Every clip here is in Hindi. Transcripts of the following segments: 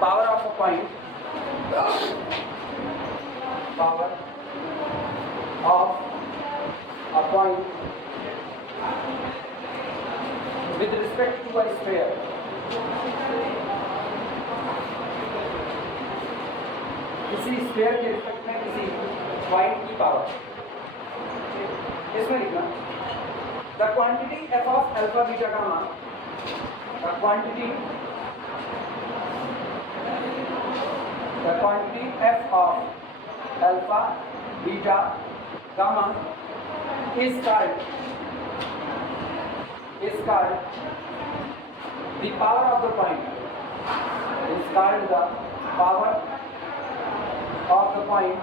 power of a point, power of a point with respect to a sphere. किसी स्फीयर के रिस्पेक्ट में किसी पॉइंट की पावर, इसमें लिखना the quantity f of alpha beta gamma, the quantity f of alpha beta gamma is called the power of the point, is called the power of the point,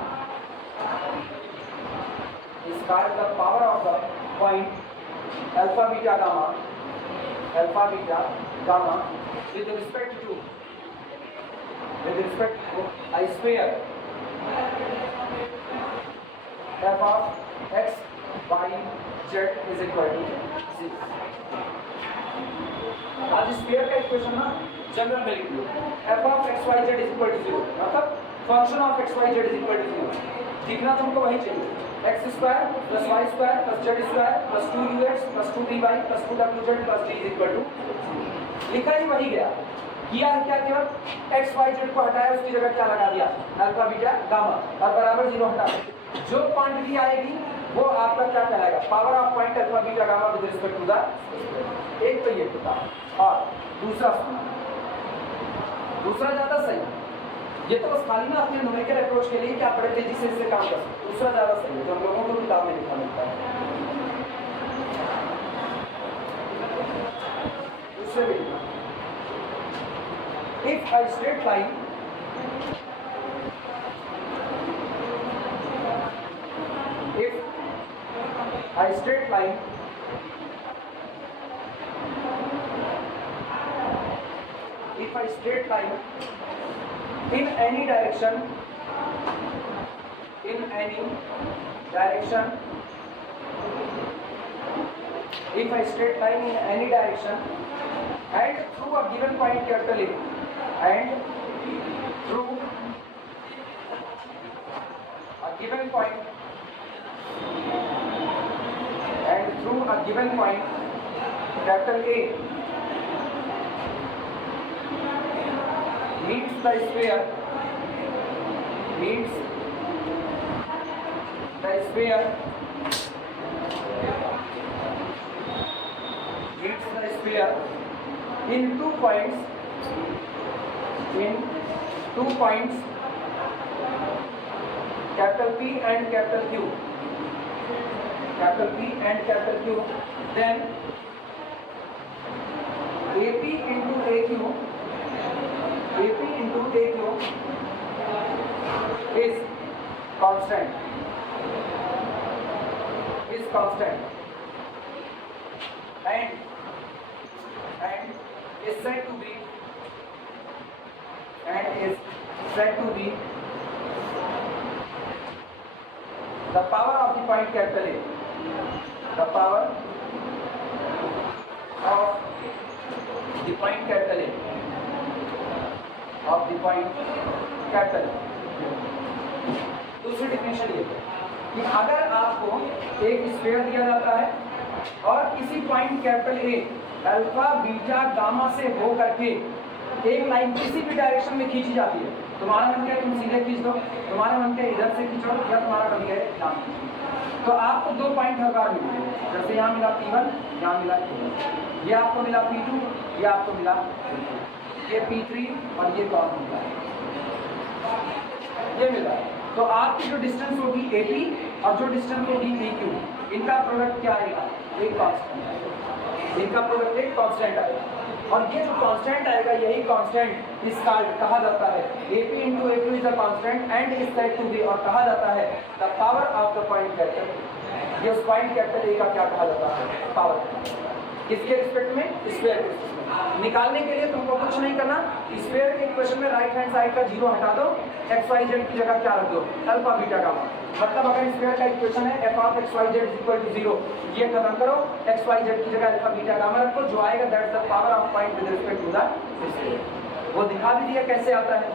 is called the power of the point alpha beta gamma with respect to a sphere f of x y z is equal to 6. आज स्फीयर का इक्वेशन ना जनरल में लिख लो, f of x y z is equal to 0, मतलब function of x y z is equal to 0. दिखना तुमको वही चाहिए, x square plus y square plus z square plus 2ux plus 2by plus 2wz plus d is equal to 0. लिखा ही वही गया, किया है क्या, केवल x y z को हटाया, उसकी जगह क्या लगा दिया, अल्फा बीटा गामा, और बराबर 0 हटा दो. जो क्वांटिटी आएगी वो आपका क्या कहलाएगा, power of point alpha beta gamma with respect to the. एक तो ये होता, और दूसरा ज्यादा सही, ये तो बस खाली ना अपने न्यूमेरिकल अप्रोच के लिए क्या बड़े तेजी से इससे काम कर सकते. दूसरा ज्यादा सही है जो हम लोगों को किताब में लिखा मिलता है. दूसरे में if a straight line in any direction and through a given point capital A and through a given point capital A meets the sphere in 2 points capital P and capital Q, then AP into AQ is constant and is said to be the power of the point capital A, the power of the point capital A, दूसरी डिफिनेशन ये कि अगर आपको एक स्फीयर दिया जाता है और किसी point capital A alpha beta gamma से हो करके एक लाइन किसी भी डायरेक्शन में खींची जाती है, तुम्हारा मन क्या है तुम सीधे खींच दो, तुम्हारा मन क्या इधर से खींचो, या तुम्हारा मन क्या है यहाँ खींचो, तो आपको 2 पॉइंट हर बार मिलेंगे. जैसे यहाँ मिला P1, यहाँ मिला P1, ये आपको मिला P2, ये आपको मिला P2, ये P3 और ये कौन मिला है, ये मिला है. तो आपकी जो डिस्टेंस होगी AP और जो डिस्टेंस होगी PQ, इनका प्रोडक्ट क्या आएगा, एक कांस्टेंट आएगा, इनका प्रोडक्ट एक कांस्टेंट आएगा. और ये जो कांस्टेंट आएगा, यही कांस्टेंट इसका कहा जाता है AP into AP is a constant and is said to be, और कहा जाता है the power of the point capital. ये उस पॉइंट कैपिटल ए का क्या कहा जाता है, पावर. किसके रिस्पेक्ट में, स्फीयर के रिस्पेक्ट में. निकालने के लिए तुमको कुछ नहीं करना, स्फीयर के इक्वेशन में राइट हैंड साइड का 0 हटा दो, एक्स वाई जेड की जगह क्या रख दो, अल्फा बीटा गामा. मतलब अगर स्फीयर का इक्वेशन है f of x y z equal to 0, ये खत्म करो, x y z की जगह अल्फा बीटा गामा रखो, जो आएगा that's the power of point with respect to the sphere. वो दिखा भी दिया कैसे आता है।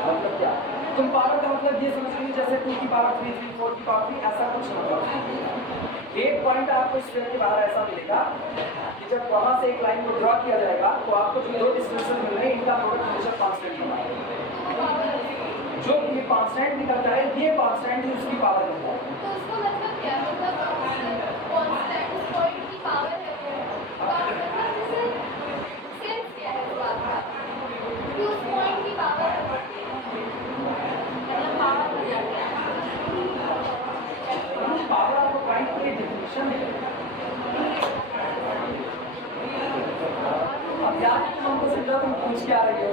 मतलब क्या, तुम पावर का मतलब ये समझ लीजिए जैसे 2 की पावर 3, 3, 4 की पावर 3, ऐसा कुछ मतलब। एक पॉइंट आपको स्फीयर के बाहर ऐसा मिलेगा कि जब वहां से एक लाइन को ड्रॉ किया जाएगा तो आपको जो दो डिस्टेंसेस मिल रहे हैं इनका प्रोडक्ट हमेशा कांस्टेंट होगा। जो ये कांस्टेंट निकलता है ये कांस्टेंट ही उसकी पावर है। तो उसको मतलब क्या, मतलब कांस्टेंट उस पॉइंट की पावर है वो, मतलब जैसे सेंस क्या है इस बात का कि उस पॉइंट की पावर मतलब पावर हो जाती है। पावर आपको पॉइंट की डेफिनेशन है। अब यार तुमको समझा, तुम पूछ क्या रहे हो?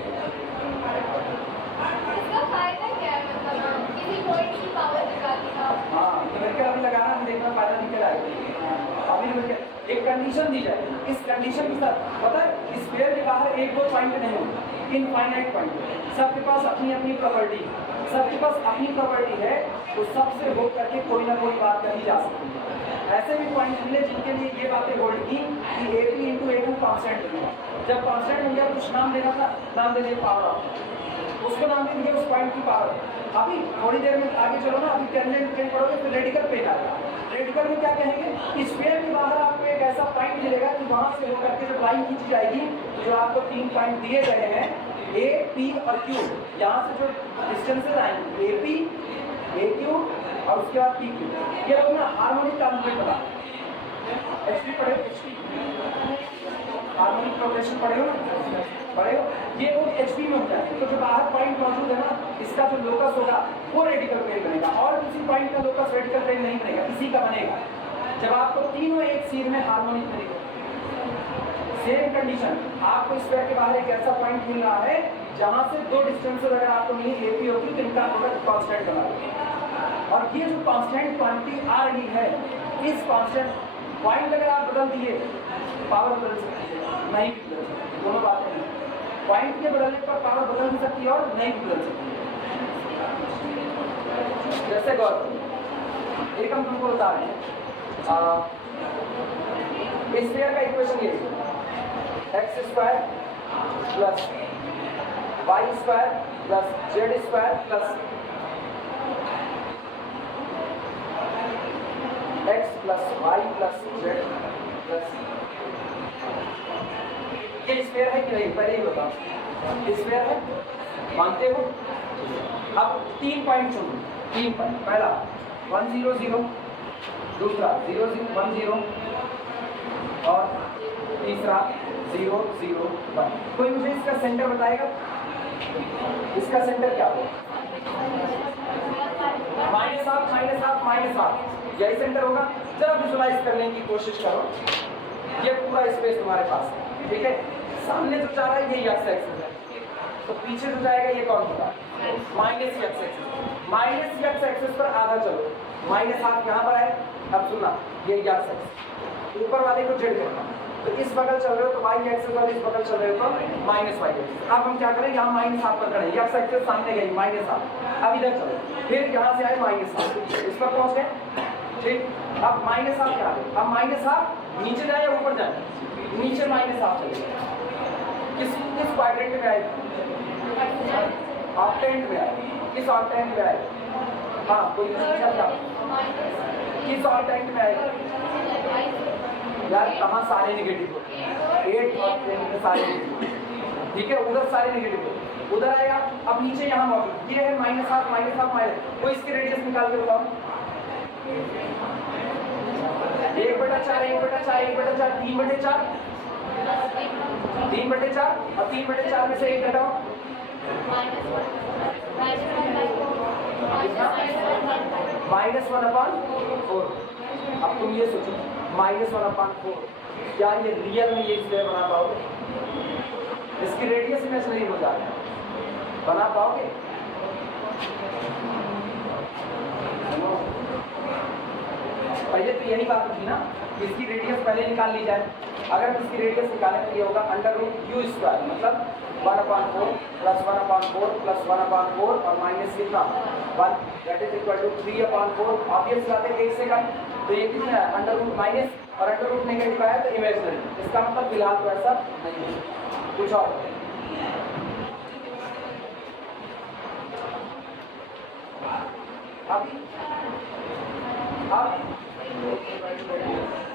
इसका फायदा क्या है, मतलब किसी पॉइंट की पावर निकालने का? हाँ, तो मेरे को अभी लगाना, देखना फायदा निकल आएगा। अभी मेरे को एक कंडीशन दी जाए, इस कंडीशन के साथ पता है स्फीयर के बाहर एक दो पॉइंट नहीं होंगे, इनफाइनाइट पॉइंट। सबके पास अपनी अपनी प्रॉपर्टी, सबके पास अपनी प्रॉपर्टी है, तो सबसे हो करके कोई ना कोई बात कही जा सकती है। ऐसे भी पॉइंट मिले जिनके लिए ये बातें होल्ड की कि AP इंटू A2 कॉन्स्टेंट होगा। जब कॉन्स्टेंट हो गया कुछ नाम देना था, नाम दे दिए पावर, उसको नाम दे दिया उस पॉइंट की पावर। अभी थोड़ी देर में आगे चलो ना, अभी टेंजेंट प्लेन पढ़ोगे तो रेडिकल पेज आएगा। रेडिकल में क्या कहेंगे, स्फीयर के बाहर आपको एक ऐसा पॉइंट मिलेगा कि वहां से होकर के जब लाइन खींची जाएगी तो जो आपको 3 पॉइंट दिए गए हैं A, P और Q, यहाँ से जो डिस्टेंसेज आएंगे AP, AQ और उसके बाद PQ, ये लोग ना हार्मोनिक ट्रांसलेट बता HP पढ़े, हार्मोनिक प्रोग्रेशन पढ़े हो ना, पढ़े हो, ये लोग HP में होता है। तो जो बाहर पॉइंट मौजूद है ना, इसका जो लोकस होगा वो रेडिकल प्लेन बनेगा, और किसी पॉइंट का लोकस रेडिकल प्लेन नहीं बनेगा, इसी का बनेगा। जब आपको तीनों एक सीध में हार्मोनिक बनेगा, सेम कंडीशन, आपको स्फीयर के बाहर एक ऐसा पॉइंट मिल रहा है जहां से दो डिस्टेंसेस अगर आपको मिली AP होगी तो इनका प्रोडक्ट कांस्टेंट बना। और ये जो कांस्टेंट क्वांटिटी आ रही है, इस कांस्टेंट पॉइंट अगर आप बदल दिए पावर बदल सकती है, नहीं भी बदल सकती, दोनों बातें हैं। पॉइंट के बदलने पर पावर बदल भी सकती है और नहीं भी बदल सकती है। जैसे गौर एक हम तुमको बता रहे हैं, स्फीयर का इक्वेशन ये है, x square plus Y square plus Z square plus x plus Y plus Z plus, ये स्फीयर है कि नहीं पहले ही बताओ, स्फीयर है मानते हो? अब 3 पॉइंट चुनो, 3 पॉइंट, पहला 1 0 0, दूसरा 0 0 1 0 और तीसरा 0 0 1। कोई मुझे इसका सेंटर बताएगा? इसका सेंटर क्या होगा? -12 -12 यही सेंटर होगा। जरा विजुलाइज करने की कोशिश करो, ये पूरा स्पेस तुम्हारे पास है, ठीक है। सामने जो जा रहा है ये x एक्सिस है, तो पीछे जो जाएगा ये कौन होगा? -x axis. -x एक्सिस पर आधा चलो, -12 यहाँ पर है। अब सुनना, ये x एक्सिस, ऊपर वाले को z करना, तो इस बगल चल रहे हो तो y एक्सिस और इस बगल चल रहे हो तो -y एक्सिस। अब हम क्या करें, यहाँ -7 पर खड़े, x एक्सिस सामने गई -7, अब इधर चलो, फिर यहाँ से आए -7, इस पर पहुँच गए, ठीक। अब -7 क्या है, अब -7 नीचे जाए या ऊपर जाए? नीचे -7 चले, किस क्वाड्रेंट में आए? ऑक्टेंट में आए। किस ऑक्टेंट में आए? हाँ, कोई समझा क्या? किस ऑक्टेंट में आए यार? कहाँ सारे नेगेटिव होते हैं? 8 ऑक्टेंट में सारे नेगेटिव, ठीक है, उधर सारे नेगेटिव होते, उधर आएगा। अब नीचे यहाँ मौजूद ये है -7 -7 वो इसके रेडियस निकाल के बताओ। 1/4 1/4 1/4 3/4 3/4 और 3/4 में से 1 घटाओ, -1/4। अब तुम ये सोचो, -1/4 क्या ये रियल में ये स्क्वायर बना पाओगे? इसकी रेडियस इमेजिनरी हो जाए, बना पाओगे? पहले तो यही बात होगी ना, इसकी रेडियस पहले निकाल ली जाए। अगर इसकी रेडियस निकालें तो ये होगा √u², मतलब 1/4 प्लस 1/4 प्लस 1/4 और माइनस कितना 1 that is equal to 3/4 obvious बात है 1 सेकंड। तो ये कितना है अंडर रूट माइनस और अंडर रूट नेगेटिव आया तो इमेजिनरी, इसका मतलब फिलहाल तो ऐसा नहीं है। कुछ और अभी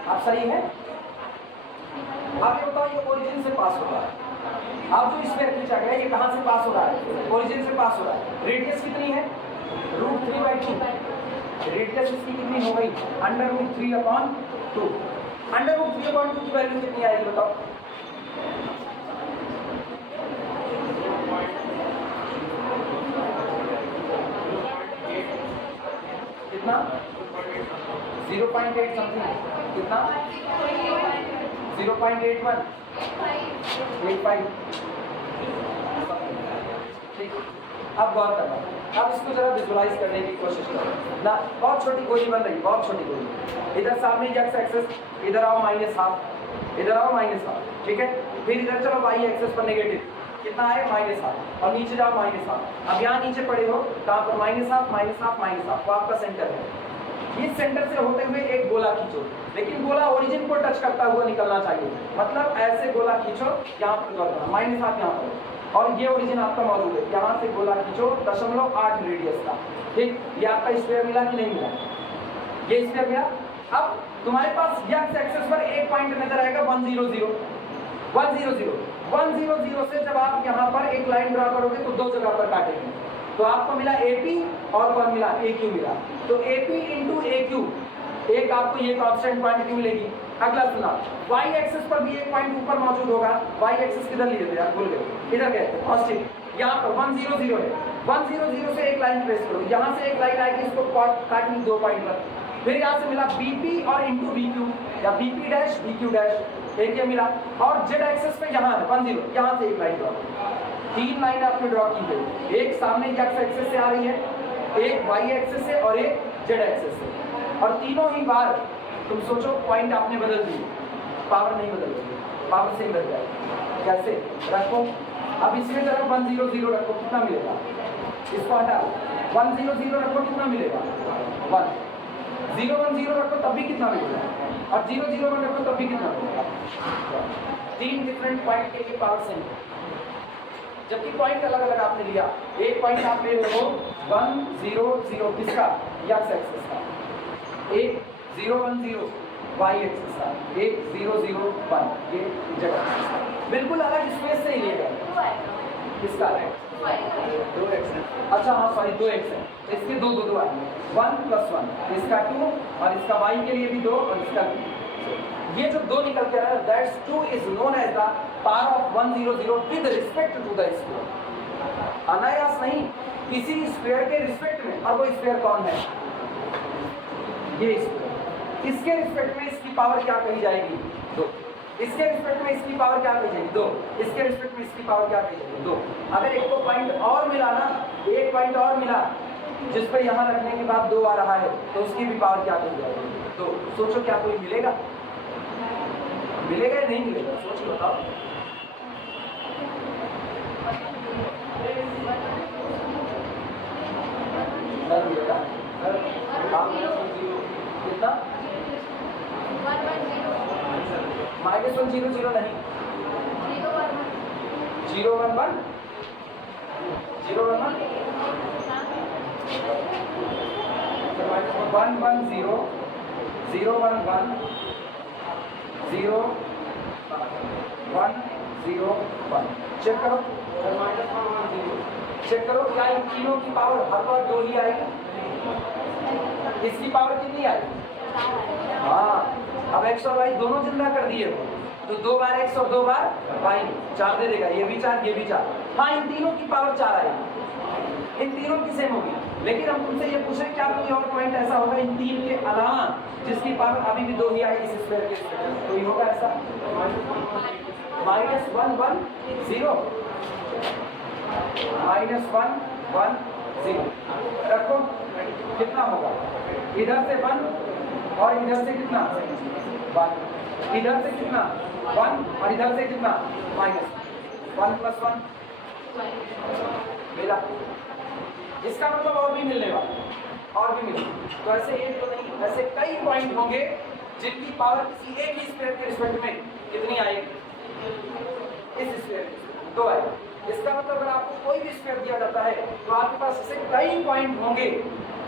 आप सही है। आप ये बताओ ये ओरिजिन से पास हो रहा है, आप जो स्फीयर खींचा गया ये कहाँ से पास हो रहा है, ओरिजिन से पास हो रहा है। रेडियस कितनी है √3/2, रेडियस इसकी कितनी हो गई √3/2। √3/2 की वैल्यू कितनी आएगी बताओ। कितना 0.8 समथिंग, कितना 0.81 85। ठीक, अब गौर करना, अब इसको जरा विजुअलाइज करने की कोशिश करो ना। बहुत छोटी गोली बन रही, बहुत छोटी गोली। इधर सामने एक्स एक्सेस, इधर आओ -½ इधर आओ -½ ठीक है। फिर इधर चलो y एक्सेस पर नेगेटिव कितना है -½ और नीचे जाओ -½ अब यहाँ नीचे पड़े हो कहाँ पर -½ वो आपका सेंटर है। इस सेंटर से होते हुए एक गोला खींचो, लेकिन गोला ओरिजिन को टच करता हुआ निकलना चाहिए। मतलब ऐसे गोला खींचो, यहाँ पर -½ यहाँ पर, और ये ओरिजिन आपका मौजूद है। यहाँ से गोला खींचो 0.8 रेडियस का। ठीक, ये आपका स्फीयर मिला कि नहीं मिला, ये स्फीयर मिला। अब तुम्हारे पास एक्स एक्सेस पर एक पॉइंट नजर आएगा 100 से जब आप यहाँ पर एक लाइन ड्रा करोगे तो दो जगह पर काटेंगे, तो आपको मिला AP और 1 मिला AQ मिला। तो AP इंटू AQ एक आपको ये कांस्टेंट क्वांटिटी मिलेगी। अगला सुना, y एक्सिस पर भी एक पॉइंट ऊपर मौजूद होगा। y एक्सिस किधर लिए थे यार, भूल गए, इधर गए कांस्टेंट, यहाँ पर 100 है। 100 से एक लाइन ट्रेस करो, यहाँ से एक लाइन आएगी, इसको काटनी 2 पॉइंट पर। फिर यहाँ से मिला BP और इंटू BQ या BP डैश BQ डैश, एक ये मिला। और z एक्सिस पे यहाँ है 10, यहाँ से एक लाइन ड्रॉ, 3 लाइन आपने ड्रॉ की गई। एक सामने x एक्सिस से आ रही है, एक y एक्सिस से और एक z एक्सिस से, और तीनों ही बार तुम सोचो पॉइंट आपने बदल दी, पावर नहीं बदल रही, पावर से बदल जाए। कैसे रखो, अब इसमें जरा 100 रखो, कितना मिलेगा, इसको हटा 100 रखो, कितना मिलेगा 1। 010 रखो तब भी कितना मिलेगा, और 001 रखो तब भी कितना मिलेगा। 3 डिफरेंट पॉइंट के लिए पावर सेम है, जबकि पॉइंट अलग अलग आपने लिया। एक पॉइंट आप ले रहे हो 100 किसका, एक्स एक्सिस का, एक 010 y एक्सिस का, एक 001 ये z एक्सिस का, बिल्कुल अलग स्पेस से ही लिए गए। किसका 2x, अच्छा हाँ सॉरी 2x है, इसके दो आएंगे 1 + 1, इसका 2 और इसका y के लिए भी 2 और इसका 2। ये जो 2 निकल के आया, that's 2 is known as the power of 100 with respect to the square. अनायास नहीं, किसी स्क्वायर के रिस्पेक्ट में, और वो स्क्वायर कौन है, ये स्क्वायर। इसके रिस्पेक्ट में इसकी पावर क्या कही जाएगी 2, इसके रिस्पेक्ट में इसकी पावर क्या कही जाएगी 2, इसके रिस्पेक्ट में इसकी पावर क्या कही जाएगी 2। अगर एक को पॉइंट और मिला ना, एक पॉइंट और मिला जिस पर यहाँ रखने के बाद 2 आ रहा है, तो उसकी भी पावर क्या कही जाएगी। तो सोचो क्या कोई मिलेगा, मिलेगा या नहीं मिलेगा, सोच के बताओ। नहीं मिलेगा, कितना -100 नहीं, 011 011 110 011 0101 चेक करो, चेक करो क्या इन तीनों की पावर हर बार 2 ही आएगी, इसकी पावर कितनी आएगी। हाँ, अब x और y दोनों जिंदा कर दिए हो, तो 2 बार x और 2 बार y 4 दे देगा, ये भी 4 ये भी 4। हाँ, इन तीनों की पावर 4 आएगी, इन तीनों की सेम होगी। लेकिन हम तुमसे ये पूछ रहे क्या कोई और पॉइंट ऐसा होगा इन 3 के अलावा जिसकी पावर अभी भी 2 ही आएगी इस स्क्वायर के, कोई होगा ऐसा। -110 -110 रखो, कितना होगा, इधर से 1 और इधर से कितना 1, इधर से कितना 1 और इधर से कितना -1 + 1 मिला, इसका मतलब और भी मिलने वाला, और भी मिले। तो ऐसे एक तो नहीं, ऐसे कई पॉइंट होंगे जिनकी पावर किसी एक ही स्फीयर के रिस्पेक्ट में कितनी आएगी, इस स्फीयर की 2 आएगी। इसका मतलब अगर आपको कोई भी स्फीयर दिया जाता है तो आपके पास ऐसे कई पॉइंट होंगे,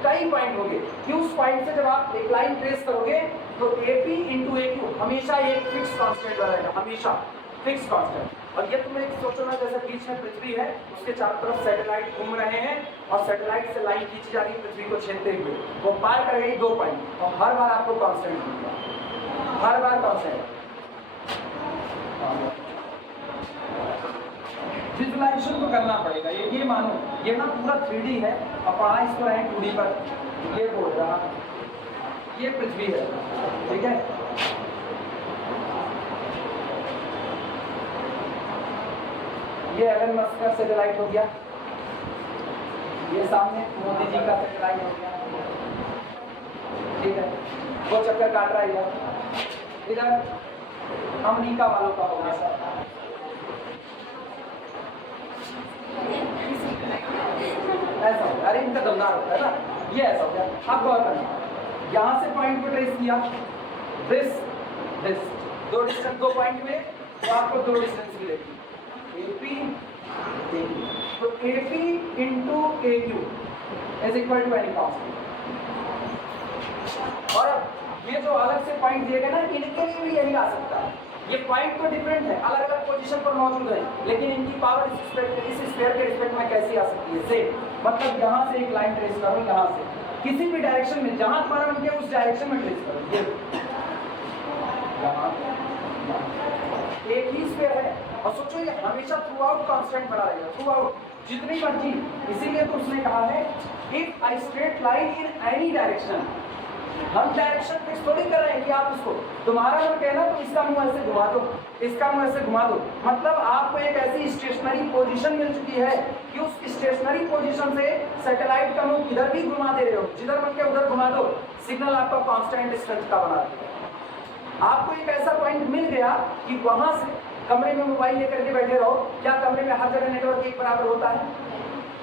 कई पॉइंट होंगे कि उस पॉइंट से जब आप एक लाइन ट्रेस करोगे तो AP इंटू AQ हमेशा एक फिक्स कांस्टेंट रहेगा, हमेशा फिक्स कांस्टेंट। और ये तुम एक सोचो ना, जैसे बीच में पृथ्वी है, उसके चारों तरफ सैटेलाइट घूम रहे हैं और सैटेलाइट से लाइन खींची जा रही है पृथ्वी को छेदते हुए, वो पार करेगी 2 पॉइंट और हर बार आपको कांस्टेंट मिलेगा, हर बार कांस्टेंट। विजुअलाइजेशन तो करना पड़ेगा, ये मानो ये ना पूरा 3D है और पढ़ा इसको रहे 2D पर। ये बोल रहा, ये पृथ्वी है, ठीक है। ये एलन मस्क का सैटेलाइट हो गया, ये सामने मोदी जी का सैटेलाइट हो गया, ठीक है, वो चक्कर काट रहा है। इधर अमेरिका वालों का हो गया, ऐसा हो गया। अरे इनका दमदार होता है ना, ये ऐसा हो गया। अब गौर करना, यहाँ से पॉइंट को ट्रेस किया, दिस 2 डिस्टेंस, 2 पॉइंट में तो आपको 2 डिस्टेंस मिलेगी, AP तो AP into AQ is equal to any constant. और अब ये जो अलग से पॉइंट दिए गए ना, इनके लिए भी यही आ सकता है। ये पॉइंट तो डिफरेंट है, अलग अलग पोजीशन पर मौजूद है, लेकिन इनकी पावर इस स्फीयर के रिस्पेक्ट में कैसी आ सकती है, सेम। मतलब यहाँ से एक लाइन ट्रेस करो, यहाँ से किसी भी डायरेक्शन में, जहाँ तुम्हारा मन किया उस डायरेक्शन में ट्रेस करो, ये एक ही स्फीयर है। और सोचो ये हमेशा थ्रू आउट कॉन्स्टेंट बना रहेगा, थ्रू आउट जितनी मर्जी। इसीलिए तो उसने कहा है if I straight line in any direction, हम डायरेक्शन फिक्स थोड़ी कर रहे हैं कि आप इसको, तुम्हारा मन कहना तो इसका मुंह ऐसे घुमा दो, इसका मुंह ऐसे घुमा दो। मतलब आपको एक ऐसी स्टेशनरी पोजीशन मिल चुकी है कि उस स्टेशनरी पोजीशन से सैटेलाइट का मुंह किधर भी घुमा दे रहे हो, जिधर मन के उधर घुमा दो, सिग्नल आपका कांस्टेंट स्ट्रेंथ का बना देगा। आपको एक ऐसा पॉइंट मिल गया कि वहां से कमरे में मोबाइल लेकर के बैठे रहो, क्या कमरे में हर जगह नेटवर्क एक बराबर होता है?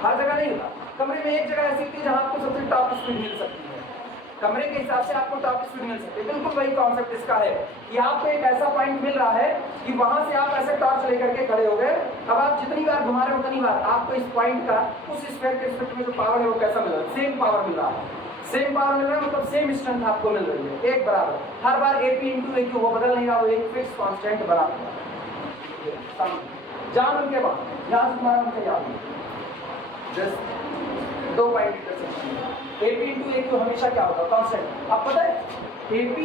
हर जगह नहीं होता। कमरे में एक जगह ऐसी होती है जहां आपको सबसे टॉप स्पीड मिल सकती है, कमरे के हिसाब से आपको टॉप स्पीड मिल सकती है। बिल्कुल वही कॉन्सेप्ट इसका है कि आपको एक ऐसा पॉइंट मिल रहा है कि वहां से आप ऐसे टॉर्च लेकर के खड़े हो गए, अब आप जितनी बार घुमा रहे हो उतनी बार आपको इस पॉइंट का उस स्फीयर के रिस्पेक्ट में जो पावर है वो कैसा मिल रहा है, सेम पावर मिल रहा है, सेम पावर मिल रहा है, मतलब सेम स्ट्रेंथ आपको मिल रही है, एक बराबर। हर बार AP इंटू AQ वो बदल नहीं रहा, वो एक फिक्स कांस्टेंट बना हुआ है। जान उनके बाद यहाँ से तुम्हारा उनका याद just 2 point AP into AQ हमेशा क्या होगा, कांस्टेंट। अब पता है AP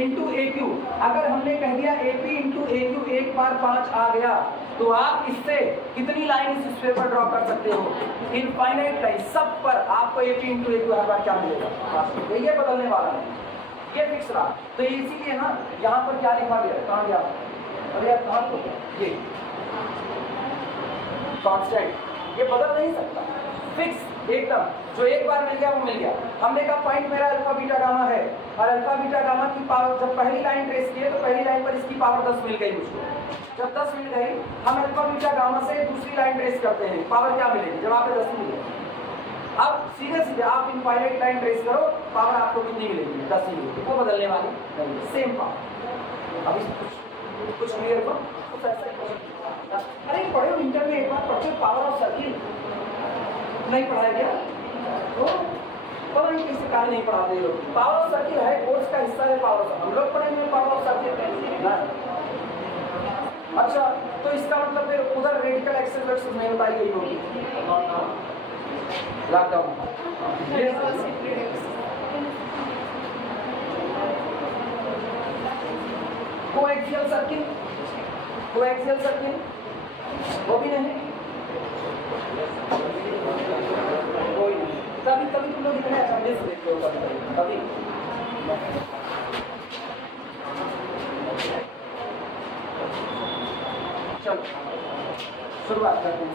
इंटू AQ, अगर हमने कह दिया AP इंटू AQ एक बार 5 आ गया तो आप इससे कितनी लाइन इस स्फीयर पर ड्रॉ कर सकते हो, इनफाइनाइट लाइन, सब पर आपको AP इंटू AQ हर बार क्या मिलेगा, ये बदलने वाला है, ये फिक्स रहा। तो इसीलिए ना यहाँ पर क्या लिखा गया, कहाँ गया, अरे यार कहाँ तो ये कांस्टेंट, ये बदल नहीं सकता, फिक्स एकदम, जो एक बार मिल गया वो मिल गया। हमने कहा पॉइंट मेरा अल्फा बीटा गामा है और अल्फा बीटा गामा की पावर, जब पहली लाइन ट्रेस किए तो पहली लाइन पर इसकी पावर 10 मिल गई मुझको। जब 10 मिल गई, हम अल्फा बीटा गामा से दूसरी लाइन ट्रेस करते हैं, पावर क्या मिलेगी, जब आपको 10 मिल गई। अब सीधे सीधे आप इनफाइनाइट लाइन ट्रेस करो, पावर आपको कितनी मिलेगी, 10 ही मिलेगी, वो बदलने वाली नहीं, सेम पावर। अभी कुछ क्लियर हो, कुछ ऐसा ही। अरे पढ़े हो इंटर में, एक बार पढ़ते पावर ऑफ सर्किल नहीं पढ़ाया गया तो पता नहीं किसी कारण नहीं पढ़ाते लोग। पावर ऑफ सर्किल है, कोर्स का हिस्सा है पावर ऑफ, हम लोग पढ़ेंगे पावर ऑफ सर्किल ना। अच्छा तो इसका मतलब फिर उधर रेडिकल एक्सेलरेशन नहीं बताई गई होगी, lockdown coaxial circle, coaxial circle वो भी नहीं, कोई नहीं। कभी कभी तुम लोग इतने आसानी से देखते हो, कभी चलो शुरुआत करते हैं।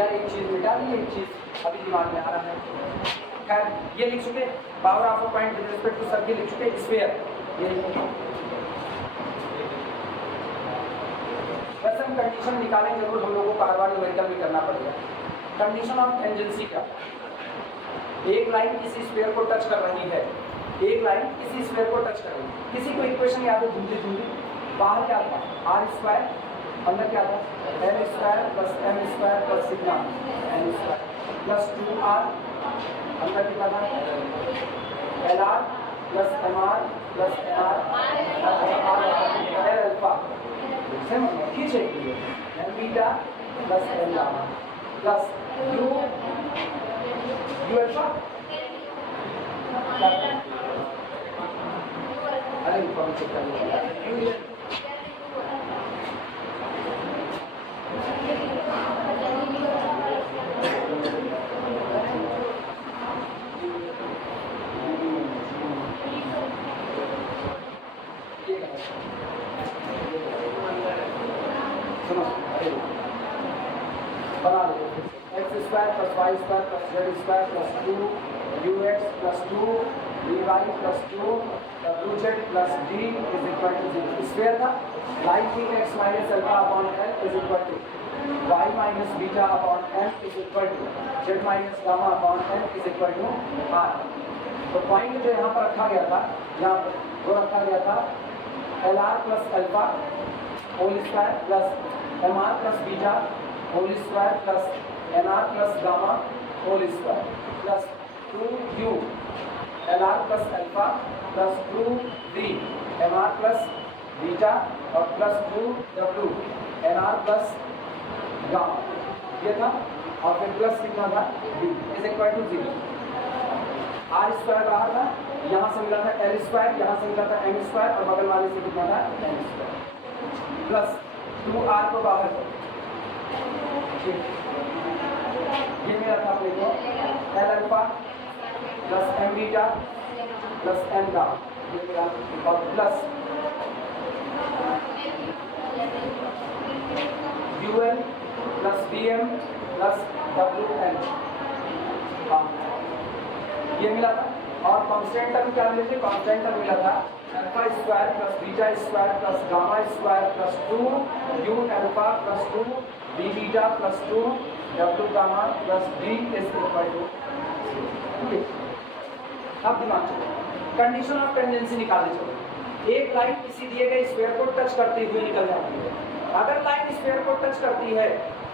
यार एक चीज मिटा दी, एक चीज अभी दिमाग में आ रहा है। खैर ये लिख चुके, power of a point with respect to circle लिख चुके, स्फीयर ये। वैसे हम कंडीशन निकालें जरूर, हम लोगों को बार बार न्यूमेरिकल भी करना पड़ेगा। कंडीशन ऑफ टेंजेंसी क्या? एक लाइन किसी स्फीयर को टच कर रही है, एक लाइन किसी स्फीयर को टच कर रही है। किसी को इक्वेशन याद है धुंधली धुंधली? बाहर क्या था? आर स्क्वायर, अंदर क्या था? L square plus M square plus sigma N square plus 2r, अंदर कितना था? L R plus M R plus N R L alpha, खींचे L beta plus L gamma plus you alpha. अरे कौन चेक कर बना लो X square plus Y square plus Z square plus 2 U x plus 2 D Y plus 2 W Z plus D is equal to 0। Square था लाइक थी X minus alpha upon L is equal to Y minus beta upon M is equal to Z minus gamma upon M is equal to R. तो पॉइंट जो यहाँ पर रखा गया था, यहाँ पर वो रखा गया था L R plus alpha whole square plus M R plus beta whole square plus N R plus gamma whole square plus 2u L R plus alpha plus 2v M R plus beta और plus 2w N R plus gamma, ये था। और फिर प्लस कितना था? b is equal to 0। R square बाहर था, यहाँ से मिला था एल स्क्वायर, यहाँ से मिला था एम स्क्वायर और बगल वाले से कितना था? एम स्क्वायर प्लस 2r को बाहर, ये मेरा था अपने को L alpha plus M beta plus M gamma, ये मेरा, और plus U L plus B M plus W N, ये मिला था। और कांस्टेंट टर्म क्या मिले थे? कांस्टेंट टर्म मिला था alpha square plus beta square plus gamma square plus 2 u alpha plus 2 b beta plus 2 डब्ल्यू gamma plus D is equal to. अब दिमाग चलो, कंडीशन ऑफ टेंजेंसी निकालने चलो। एक लाइन किसी दिए गए स्फीयर को टच करते हुए निकल जाती है। अगर लाइन स्फीयर को टच करती है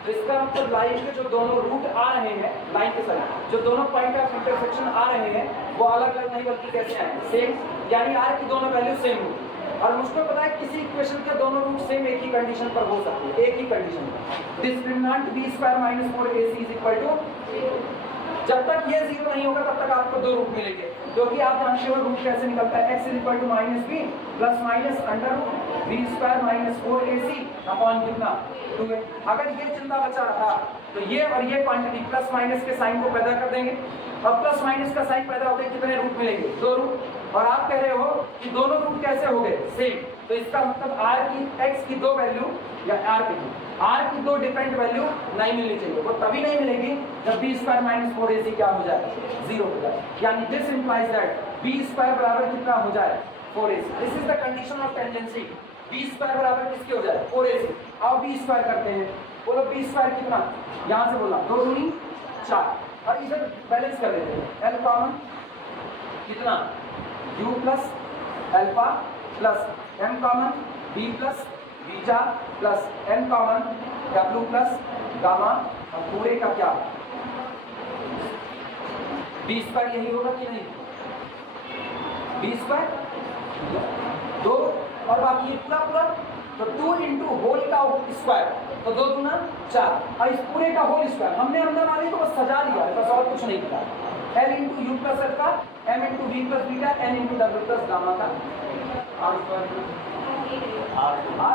तो इसका मतलब लाइन के जो दोनों रूट आ रहे हैं, लाइन के साथ जो दोनों पॉइंट ऑफ इंटरसेक्शन आ रहे हैं वो अलग अलग नहीं बल्कि कैसे आएंगे? सेम, यानी आर की दोनों वैल्यू सेम होगी। और मुझको पता है किसी इक्वेशन के दोनों रूट सेम एक ही कंडीशन पर हो सकते हैं, एक ही कंडीशन पर। Discriminant b square minus 4ac is equal to 0। जब तक ये 0 नहीं होगा तब तक आपको दो रूट मिलेंगे, क्योंकि आप जानते हो रूट कैसे निकलता है? x is equal to minus b plus minus under root b square minus 4ac upon कितना? 2a। अगर ये चिंता बचा रहा तो ये और ये क्वांटिटी प्लस माइनस के साइन को पैदा कर देंगे, और प्लस माइनस का साइन पैदा होते कितने रूट मिलेंगे? 2 रूट। और आप कह रहे हो कि दोनों रूट कैसे हो गए? सेम। तो इसका मतलब r की x की दो वैल्यू या r की दो डिफरेंट वैल्यू नहीं मिलनी चाहिए। वो तभी नहीं मिलेगी जब b स्क्वायर माइनस 4ac क्या हो जाए? 0 हो जाए। यानी this implies that b square बराबर कितना हो जाए? 4ac। This is the condition of tangency. b square बराबर किसके हो जाए? 4ac। अब b स्क्वायर करते हैं, बोलो b स्क्वायर कितना? यहाँ से बोलना 2 दूनी 4, और इधर बैलेंस कर देते हैं। l कॉमन कितना? u plus alpha plus m common b plus beta plus n common w plus gamma, और पूरे का क्या? b स्क्वायर यही होगा कि नहीं? b स्क्वायर 2 और बाकी ये पूरा पूरा, तो 2 इंटू होल का स्क्वायर, तो 2 दूना 4, और इस पूरे का होल स्क्वायर। हमने अंदर वाले को बस सजा दिया है, बस और कुछ नहीं किया। l into u plus alpha, m into b plus beta, n into डब्ल्यू प्लस गामा का r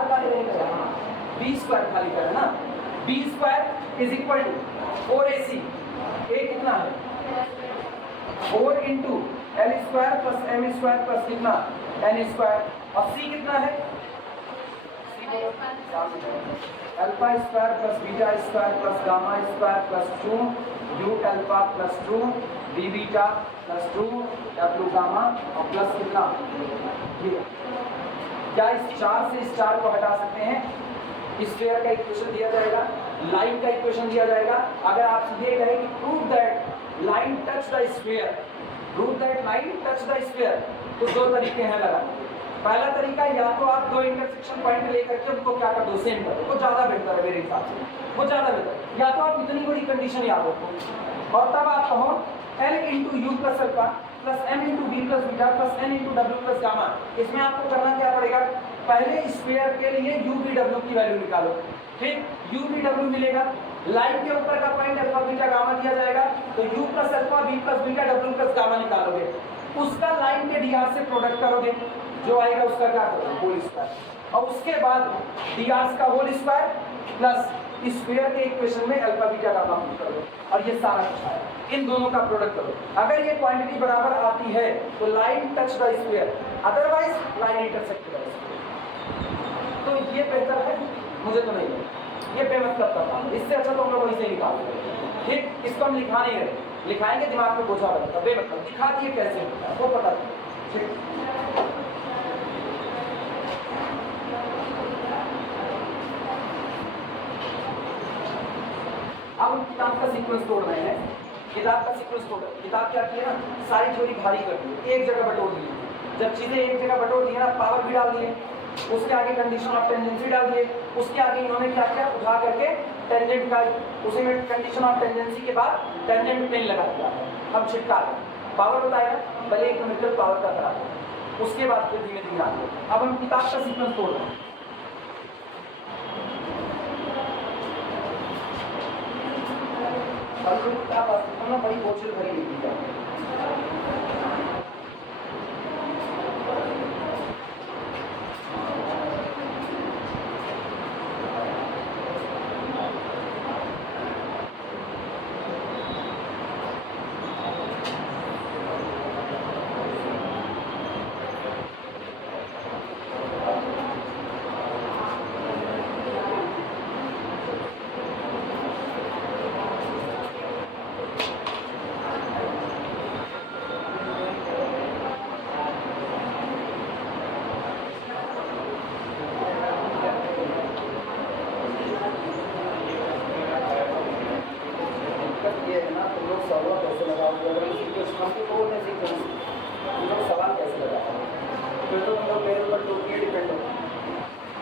का रहेगा। b स्क्वायर खाली करें ना, b square is equal to 4ac। a कितना है? 4 into l square plus M square plus कितना? n square. और c कितना है? Alpha square plus beta square plus gamma square plus 2 u alpha plus 2 v beta plus 2 डब्ल्यू गामा और प्लस कितना ये। क्या इस 4 से इस 4 को हटा सकते हैं? स्फीयर का इक्वेशन दिया जाएगा, लाइन का इक्वेशन दिया जाएगा। अगर आप सीधे कहें कि prove that line touch the sphere, prove that line touch the sphere, तो 2 तरीके हैं लगाने। पहला तरीका, या तो आप 2 इंटरसेक्शन पॉइंट लेकर के उनको क्या कर दो, सेम कर दो, वो ज़्यादा बेहतर है मेरे हिसाब से, वो ज़्यादा बेहतर। या तो आप इतनी बड़ी कंडीशन याद रखो और तब आप कहो L into u plus alpha plus M into b plus beta plus N into डब्ल्यू प्लस गामा। इसमें आपको करना क्या पड़ेगा, पहले स्फीयर के लिए यू बी डब्ल्यू की वैल्यू निकालो, ठीक, यू बी डब्ल्यू मिलेगा, लाइन के ऊपर का पॉइंट अल्फा बीटा गामा दिया जाएगा, तो u plus alpha b plus beta डब्ल्यू प्लस गामा निकालोगे, उसका लाइन के डी आर से प्रोडक्ट करोगे, जो आएगा उसका क्या करोगे, होल स्क्वायर, और उसके बाद डी आर का होल स्क्वायर प्लस स्फीयर के इक्वेशन में अल्फा बीटा गामा पुट करो, और ये सारा कुछ है, इन दोनों का प्रोडक्ट करो। अगर ये क्वांटिटी बराबर आती है तो line touch the sphere, otherwise line intersect the sphere. तो ये बेहतर है, मुझे तो नहीं है ये बेमतलब का काम, इससे अच्छा तो हम लोग वैसे ही निकाल देंगे, ठीक। इसको हम लिखा नहीं रहे, लिखाएंगे दिमाग में बोझा बनेगा, बेमतलब दिखा दिए कैसे होता है वो पता नहीं, ठीक। अब हम किताब का सीक्वेंस तोड़ रहे हैं, किताब का सीक्वेंस तोड़, किताब क्या की है ना, सारी थ्योरी भारी कर दी, एक जगह बटोर दी। जब चीजें एक जगह बटोर दी है ना, पावर भी डाल दिए, उसके आगे कंडीशन ऑफ टेंजेंसी डाल दिए, उसके आगे इन्होंने क्या किया, उठा करके टेंजेंट का, उसी में कंडीशन ऑफ टेंजेंसी के बाद टेंजेंट प्लेन लगा दिया। अब छिटका पावर बताएगा, पहले एक न्यूमेरिकल पावर का करा, उसके बाद फिर धीमे धीमे आगे। अब हम किताब का सीक्वेंस तोड़ रहे हैं। बड़ी बोझिल भरी लिखी जाती है।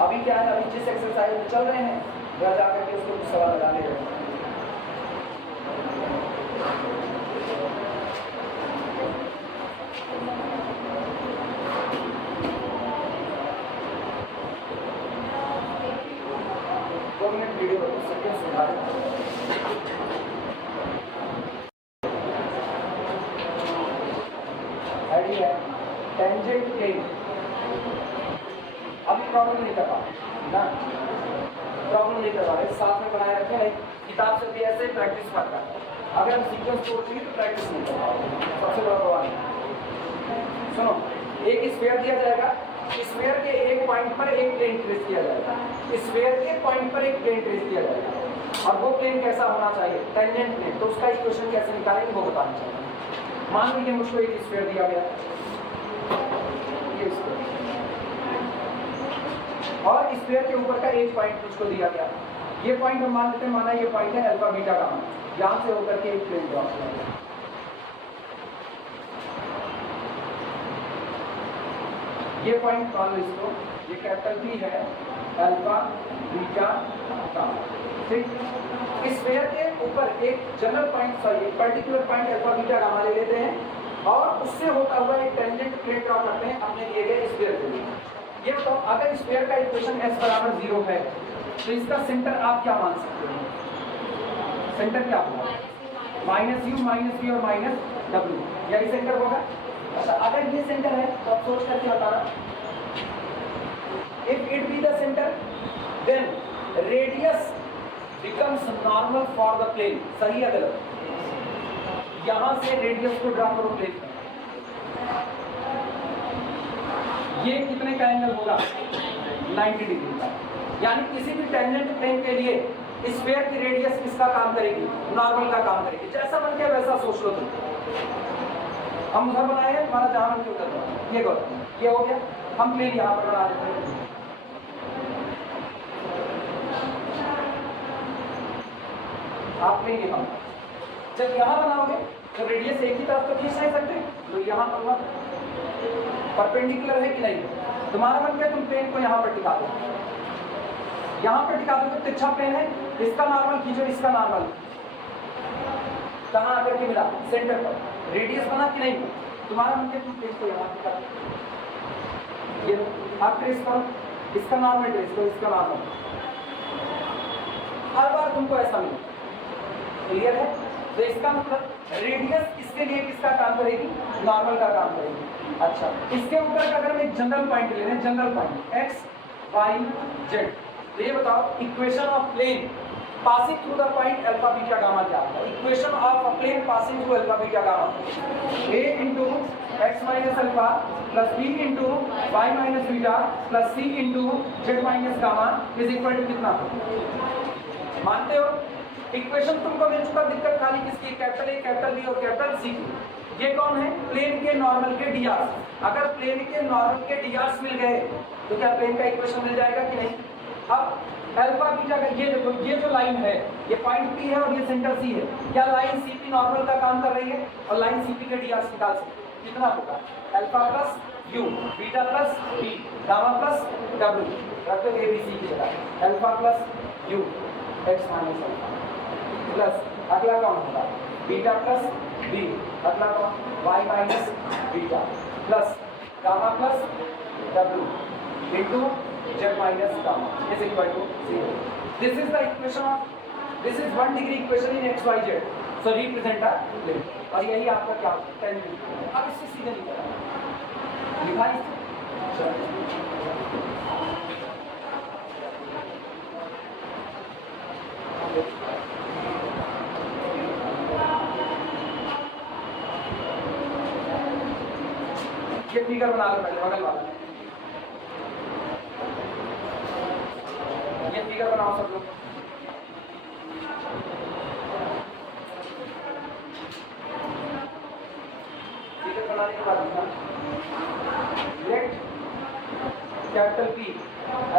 अभी क्या है, अभी जिस एक्सरसाइज में चल रहे हैं घर जाकर के उसको कुछ सवाल लगाने रहे। वीडियो सेकंड सुधार आइडिया टेंजेंट प्लेन। अभी प्रॉब्लम नहीं कर पा ना, प्रॉब्लम नहीं कर पा रहे, साथ में बनाए रखे हैं, किताब से भी ऐसे प्रैक्टिस करता है। अगर हम सीक्वेंस तोड़ते हैं तो प्रैक्टिस नहीं कर पाओगे, सबसे बड़ा प्रॉब्लम। सुनो, एक स्फीयर दिया जाएगा, स्फीयर के एक पॉइंट पर एक प्लेन ट्रेस किया जाएगा, स्फीयर के पॉइंट पर एक प्लेन ट्रेस किया जाएगा, और वो प्लेन कैसा होना चाहिए, टेंजेंट प्लेन। तो उसका इक्वेशन कैसे निकालेंगे वो बताना चाहिए। मान लीजिए मुझको एक स्फीयर दिया गया, ये स्फीयर, और स्फीयर के ऊपर का एक पॉइंट मुझको दिया गया। ये पॉइंट हम मान लेते हैं, माना ये पॉइंट है अल्फा बीटा गामा, यहाँ से होकर के एक प्लेन ड्रॉ किया गया। ये पॉइंट मान लो इसको, ये कैपिटल P है, अल्फा बीटा गामा, ठीक। स्फीयर के ऊपर एक जनरल पॉइंट, सॉरी एक particular point alpha beta gamma ले लेते हैं, और उससे होता हुआ एक टेंजेंट प्लेन ड्रॉ करते हैं अपने दिए गए स्फीयर के लिए। ये बताओ, अगर स्फीयर का इक्वेशन s बराबर 0 है तो इसका सेंटर आप क्या मान सकते हो, सेंटर क्या होगा, माइनस यू माइनस बी और माइनस डब्ल्यू, यही सेंटर होगा। अगर ये सेंटर है तो आप सोच करके बताना, if it be the centre then radius becomes normal for the plane. सही है गलत, यहां से रेडियस को ड्रॉ करो प्लेन। ये कितने का एंगल होगा, 90 डिग्री का। यानी किसी भी टेंजेंट प्लेन के लिए स्फीयर की रेडियस किसका काम करेगी, नॉर्मल का काम करेगी। जैसा मन किया वैसा सोच लो तुम। हम उधर बनाए हैं, तुम्हारा जहां मन के उधर बनाओ। ये करो, ये हो गया। हम प्लेन यहाँ पर बना देते हैं। आप प्लेन यहाँ, जब यहाँ बनाओगे तो रेडियस एक ही तरफ तो खींच नहीं सकते, तो यहाँ पर परपेंडिकुलर है कि नहीं। तुम्हारा मन क्या, तुम प्लेन को यहाँ पर टिका दो, यहाँ पर टिका दो तो तिरछा प्लेन है, इसका नॉर्मल खींचो, इसका नॉर्मल कहाँ आकर के मिला, सेंटर पर। रेडियस बना कि नहीं, तुम्हारा मन क्या, तुम प्लेन को यहाँ टिका दो, ये आप ट्रेस करो, इसका नॉर्मल ट्रेस करो, इसका नॉर्मल। हर बार तुमको ऐसा मिले, क्लियर है। तो इसका मतलब रेडियस इसके लिए किसका काम करेगी, नॉर्मल का काम करेगी। अच्छा, इसके ऊपर अगर मैं जनरल पॉइंट ले लें, general point x y z, तो ये बताओ equation of plane passing through the point alpha beta gamma क्या होता है। Equation of a plane passing through alpha beta gamma, a into x minus alpha plus b into y minus beta plus c into z minus gamma is equal to कितना। मानते हो, इक्वेशन तुमको मिल चुका, दिक्कत खाली किसकी, कैपिटल ए कैपिटल बी और कैपिटल सी की। ये कौन है, प्लेन के नॉर्मल के डीआर। अगर प्लेन के नॉर्मल के डीआर मिल गए तो क्या प्लेन का इक्वेशन मिल जाएगा कि नहीं। अब अल्फा बीटा का ये देखो, ये जो लाइन है ये पॉइंट पी है और ये सेंटर सी है, क्या लाइन सीपी नॉर्मल का काम कर रही है, और लाइन सीपी के डीआर निकाल सकते हैं। कितना होगा, alpha plus you beta plus B gamma plus डब्ल्यू, रख दो ए बी सी की जगह, alpha plus u x minus alpha plus अगला कौन होगा, बीटा प्लस बी, अगला कौन y minus beta plus gamma plus डब्ल्यू into z minus gamma is equal to 0। This is the equation of, this is 1 degree equation in x y z, so represent a plane. और यही आपका क्या टेंजेंट। अब इससे सीधे लिखा है, ये फिगर बना लो पहले, बगल वाला ये फिगर बनाओ सब लोग। फिगर बनाने के बाद let capital P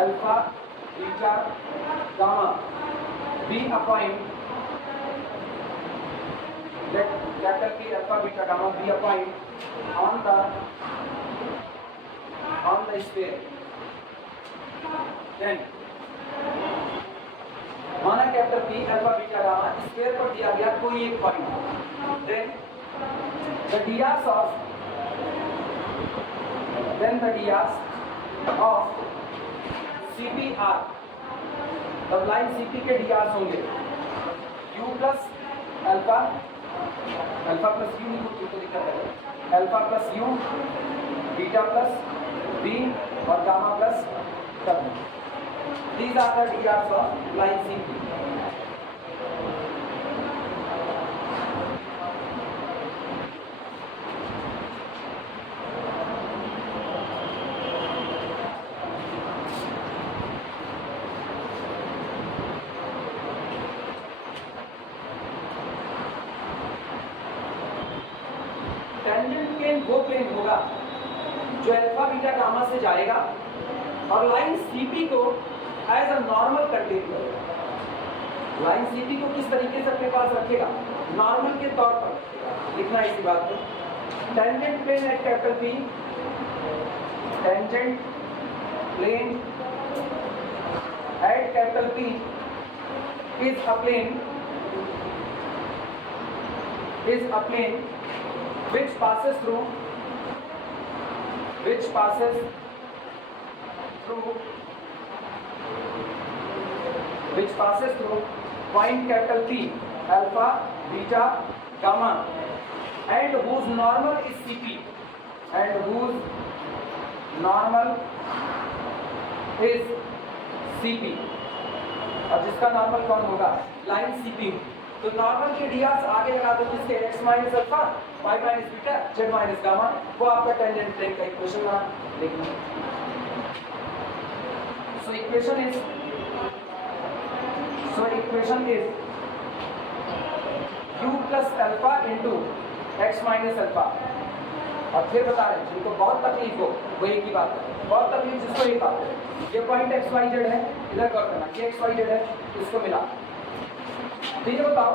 alpha beta gamma be a point, let capital P alpha beta gamma be a point on the sphere, then माना capital P alpha beta gamma sphere पर दिया गया कोई एक point, then the drs of CPR, तब लाइन CP के drs होंगे u plus alpha, alpha plus U नहीं तो दिक्कत है, alpha plus you beta plus B और gamma plus W. These are the DRs of line CP. Tangent plane वो प्लेन होगा जो अल्फा बीटा गामा से जाएगा और लाइन सीपी को एज अ नॉर्मल कंटेन करेगा। लाइन सीपी को किस तरीके से अपने पास रखेगा, नॉर्मल के तौर पर लिखना इसी बात में। Tangent plane at capital P, tangent plane at capital P is a plane which passes through point capital P alpha beta gamma and whose normal is CP और जिसका नॉर्मल कौन होगा, लाइन CP। तो नॉर्मल के डीआर आगे लगा दो, जिसके x minus alpha y minus beta z minus gamma, वो आपका टेंजेंट प्लेन का इक्वेशन बना लिखना। So equation is equation is u plus alpha into x minus alpha. और फिर बता रहे हैं जिनको बहुत तकलीफ हो वो एक ही बात है, बहुत तकलीफ जिसको एक बात है, ये पॉइंट एक्स वाई जेड है, इधर कर देना ये एक्स वाई जेड है, इसको मिला। तो ये बताओ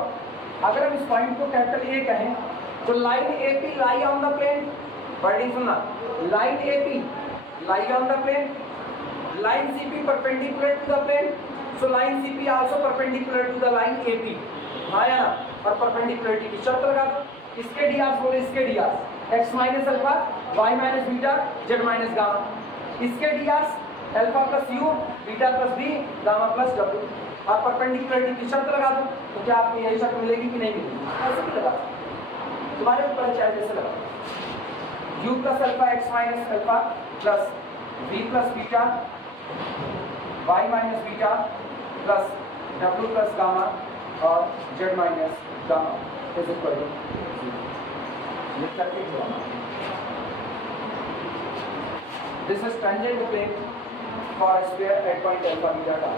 अगर हम इस पॉइंट को कैपिटल ए कहें तो line A P lie on the plane, wording सुनना, line A P lie on the plane, line C P perpendicular to the plane, so line C P also perpendicular to the line A P. हाँ या ना, और परपेंडिकुलरिटी की शर्त लगा दो, इसके डी आर बोले इसके D R X minus alpha Y minus beta Z minus gamma, इसके D R alpha plus you beta plus B gamma plus W, और परपेंडिकुलरिटी की शर्त लगा दो तो क्या आपको यही शर्त मिलेगी कि नहीं मिलेगी? ऐसे भी लगा तुम्हारे ऊपर चाहे जैसे लगा। U plus alpha X minus alpha plus B plus beta Y minus beta plus W plus gamma और Z minus gamma is equal to this is tangent plane for a sphere at point alpha beta tau.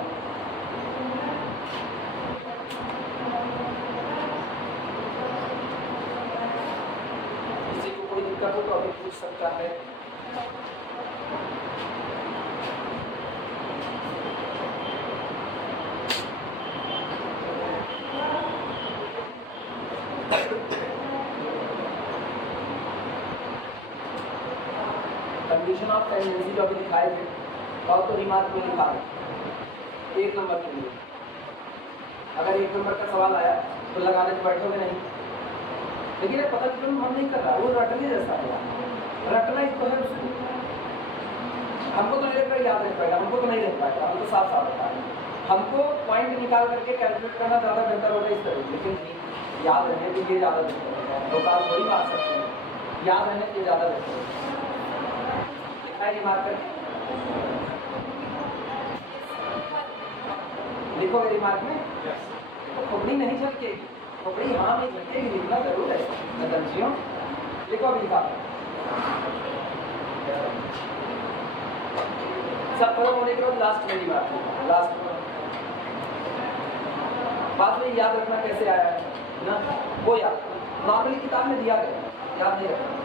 किसी को कोई दिक्कत हो तो अभी पूछ सकता है। कंडीशन ऑफ टेंडेंसी जो अभी दिखाए थे और तो रिमार्क में लिखा है 1 नंबर के लिए। अगर 1 नंबर का सवाल आया तो लगाने तो बैठोगे नहीं, लेकिन पता चलो मन नहीं कर रहा, वो रटने जैसा है, रटना ही तो है उसको। हमको तो नहीं लग रहा याद रख पाएगा, हमको तो नहीं रख पाएगा, हमको साफ साफ रखा है। हमको पॉइंट निकाल करके कैलकुलेट करना ज़्यादा बेहतर होगा इस तरह, लेकिन याद रहने के लिए ज़्यादा बेहतर है। तो काल थोड़ी मार सकते हैं, याद रहने के लिए ज़्यादा बेहतर है। रिमार्क लिखोगे रिमार्क में तो खोपड़ी नहीं झलकेगी, खोपड़ी हाँ नहीं झलकेगी, लिखना जरूर है नदंजियों। लिखो अभी लिखा सब खत्म होने के बाद लास्ट में रिमार्क, लास्ट में बाद में याद रखना कैसे आया है ना, वो याद नॉर्मली किताब में दिया गया, याद नहीं रखना।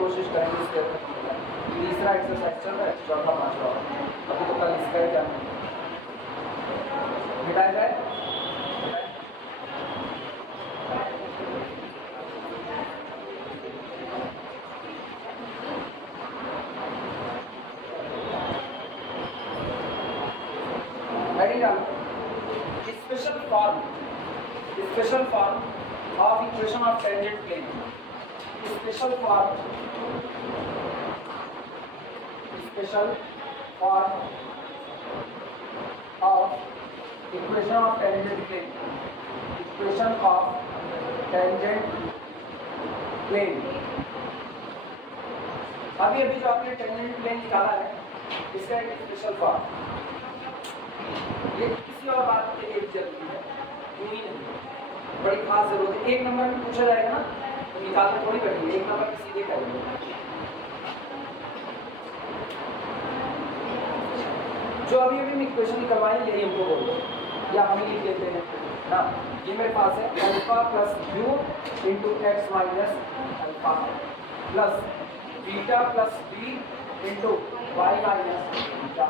कोशिश करेंगे इसके तीसरा एक्सरसाइज चल रहा है, चौथा पांचवा अभी तो कल इसका ही जाना मिटाया जाए। Special form of equation of tangent plane, special form of equation of tangent plane, equation of tangent plane। अभी जो आपने टेंजेंट प्लेन निकाला है इसका एक स्पेशल फॉर्म, ये किसी और बात के लिए जरूरी है, यूं ही नहीं, बड़ी खास जरूरत है। 1 नंबर में पूछा जाएगा ना तो निकालने थोड़ी बैठेंगे, 1 नंबर की सीधे करेंगे। जो अभी अभी इक्वेशन निकलवाए यही हमको बोलो या हम ही लिख लेते हैं ना। ये मेरे पास है alpha plus u into x minus alpha plus beta plus b into y minus beta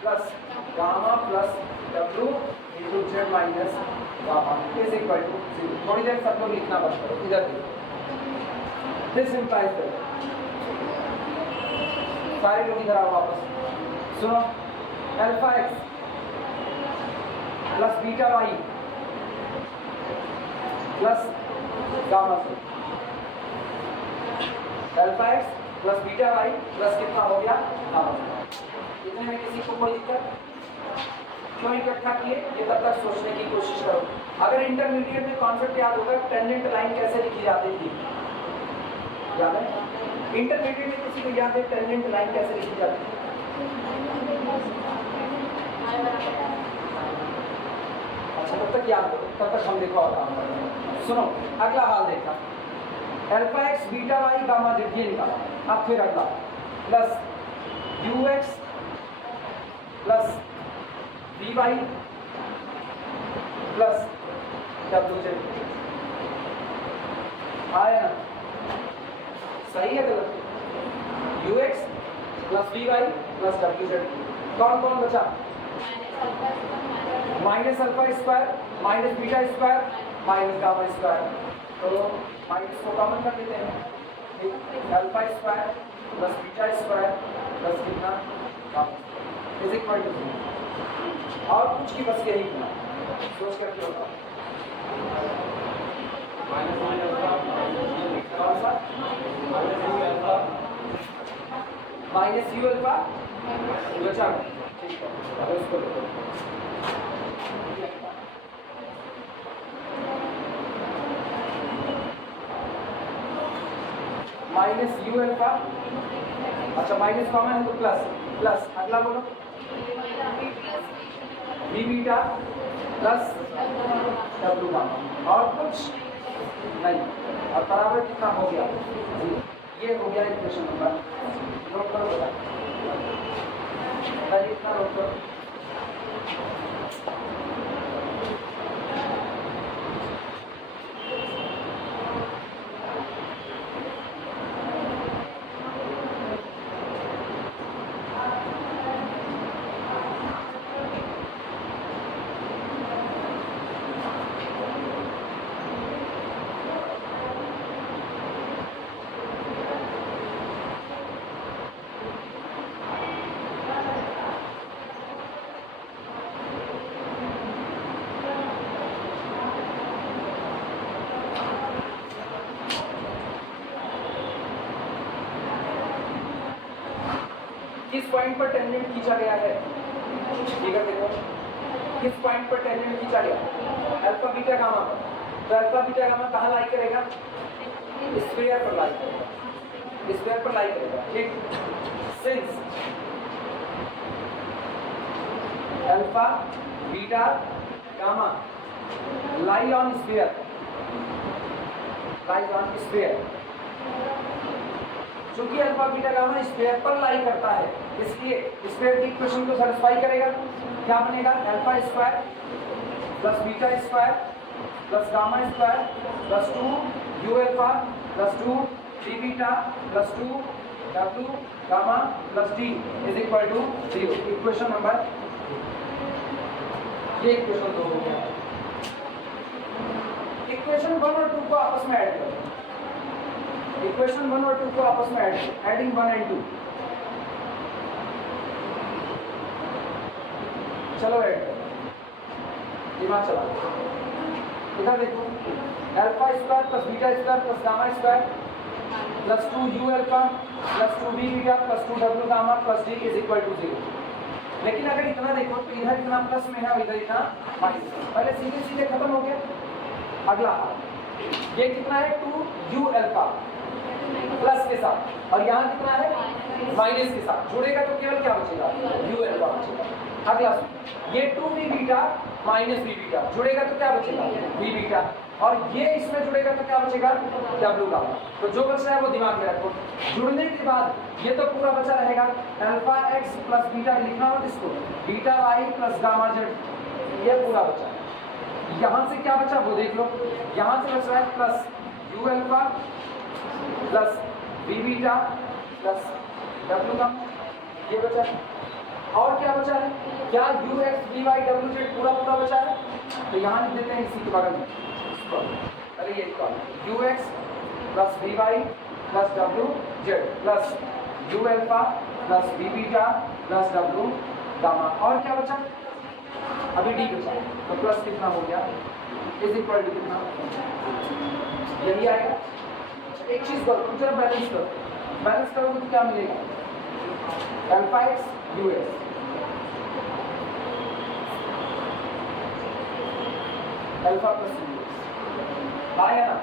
plus gamma plus डब्ल्यू into z minus gamma is equal to 0। थोड़ी देर सब लोग लिखना बंद करो, इधर देखो। दिस इंप्लाइज दैट सारे लोग इधर आओ वापस सुनो, alpha x plus beta Y plus gamma से, alpha x plus beta Y plus कितना हो गया गामा से। इतने में किसी को कोई दिक्कत? क्यों इकट्ठा किए ये तब तक सोचने की कोशिश करो। अगर इंटरमीडिएट में कॉन्सेप्ट याद होगा टेंजेंट लाइन कैसे लिखी जाती थी, याद है? इंटरमीडिएट में किसी को याद है टेंजेंट लाइन कैसे लिखी जाती है? अच्छा तब तक याद करो, तब तक हम देखो और काम करेंगे। सुनो अगला हाल देखा, alpha x beta y gamma z ये निकाला। अब फिर अगला plus u x plus v y plus डब्ल्यू जेड। आया ना? सही है गलत? U x plus v y plus डब्ल्यू जेड। कौन कौन बचा? Minus alpha square minus beta square minus gamma square. तो माइनस को कॉमन कर देते हैं, alpha square plus beta square plus कितना गामा इज इक्वल टू 0। और कुछ की बस यही होना, सोच करके होगा कौन सा माइनस यू अल्फा बचा। ठीक है उसको लिखो माइनस यू अल्फा। अच्छा माइनस कॉमन है तो प्लस प्लस अगला बोलो वी बीटा प्लस डब्ल्यू गामा और कुछ नहीं। और बराबर कितना हो गया? ये हो गया इक्वेशन नंबर। नोट करो बेटा, इतना नोट करो। किस पॉइंट पर टेंजेंट खींचा गया है? ठीक है देखो किस पॉइंट पर टेंजेंट खींचा गया? अल्फा बीटा गामा पर। तो अल्फा बीटा गामा कहाँ लाई करेगा? स्फीयर पर लाई करेगा, स्फीयर पर लाई करेगा। ठीक, since alpha beta gamma lie on sphere, lie on sphere. चूंकि अल्फा बीटा गामा स्फीयर पर लाई करता है इसलिए स्फीयर की इक्वेशन को सेटिस्फाई करेगा। क्या बनेगा? Alpha square plus beta square plus gamma square plus 2 u alpha plus 2 d beta plus 2 डब्ल्यू gamma plus D is equal to 0। Equation number, ये इक्वेशन 2 हो गया। इक्वेशन 1 और 2 को आपस में ऐड करो। इक्वेशन 1 और 2 को आपस में एडिंग 1 एंड 2। चलो ऐड करो, दिमाग चला। इधर देखो alpha square plus beta square plus gamma square plus 2 u alpha plus 2 b beta plus 2 डब्ल्यू gamma plus D is equal to 0। लेकिन अगर इतना देखो तो इधर इतना प्लस में है और इधर इतना माइनस। पहले सीधे सीधे खत्म हो गया। अगला ये कितना है? 2 यू अल्फा प्लस के साथ और यहाँ कितना है? माइनस के साथ। जुड़ेगा तो केवल क्या बचेगा? यू अल्फा बचेगा। अगला ये 2 b beta minus b beta जुड़ेगा तो क्या बचेगा? B beta. और ये इसमें जुड़ेगा तो क्या बचेगा? डब्ल्यू गामा। तो जो बच रहा है वो दिमाग में रखो। जुड़ने के बाद ये तो पूरा बचा रहेगा अल्फा एक्स प्लस बीटा, लिखना हो इसको beta Y plus gamma z, ये पूरा बचा है। यहाँ से क्या बचा वो देख लो। यहाँ से बच रहा है plus you alpha plus b beta plus डब्ल्यू गामा, ये बचा है। और क्या बचा है? क्या यू एक्स वी वाई डब्ल्यू जेड पूरा पूरा बचा है? तो यहाँ लिख देते हैं इसी के बगल में। अरे ये you x plus v y plus डब्ल्यू Z plus you alpha plus b beta plus डब्ल्यू गामा। और क्या बचा? अभी डी बचा। तो प्लस कितना हो गया? इज इक्वल टू कितना? यही आएगा। एक चीज करो, जरा बैलेंस करो। बैलेंस करोगे तो क्या मिलेगा? Alpha x you x alpha plus u x आया ना।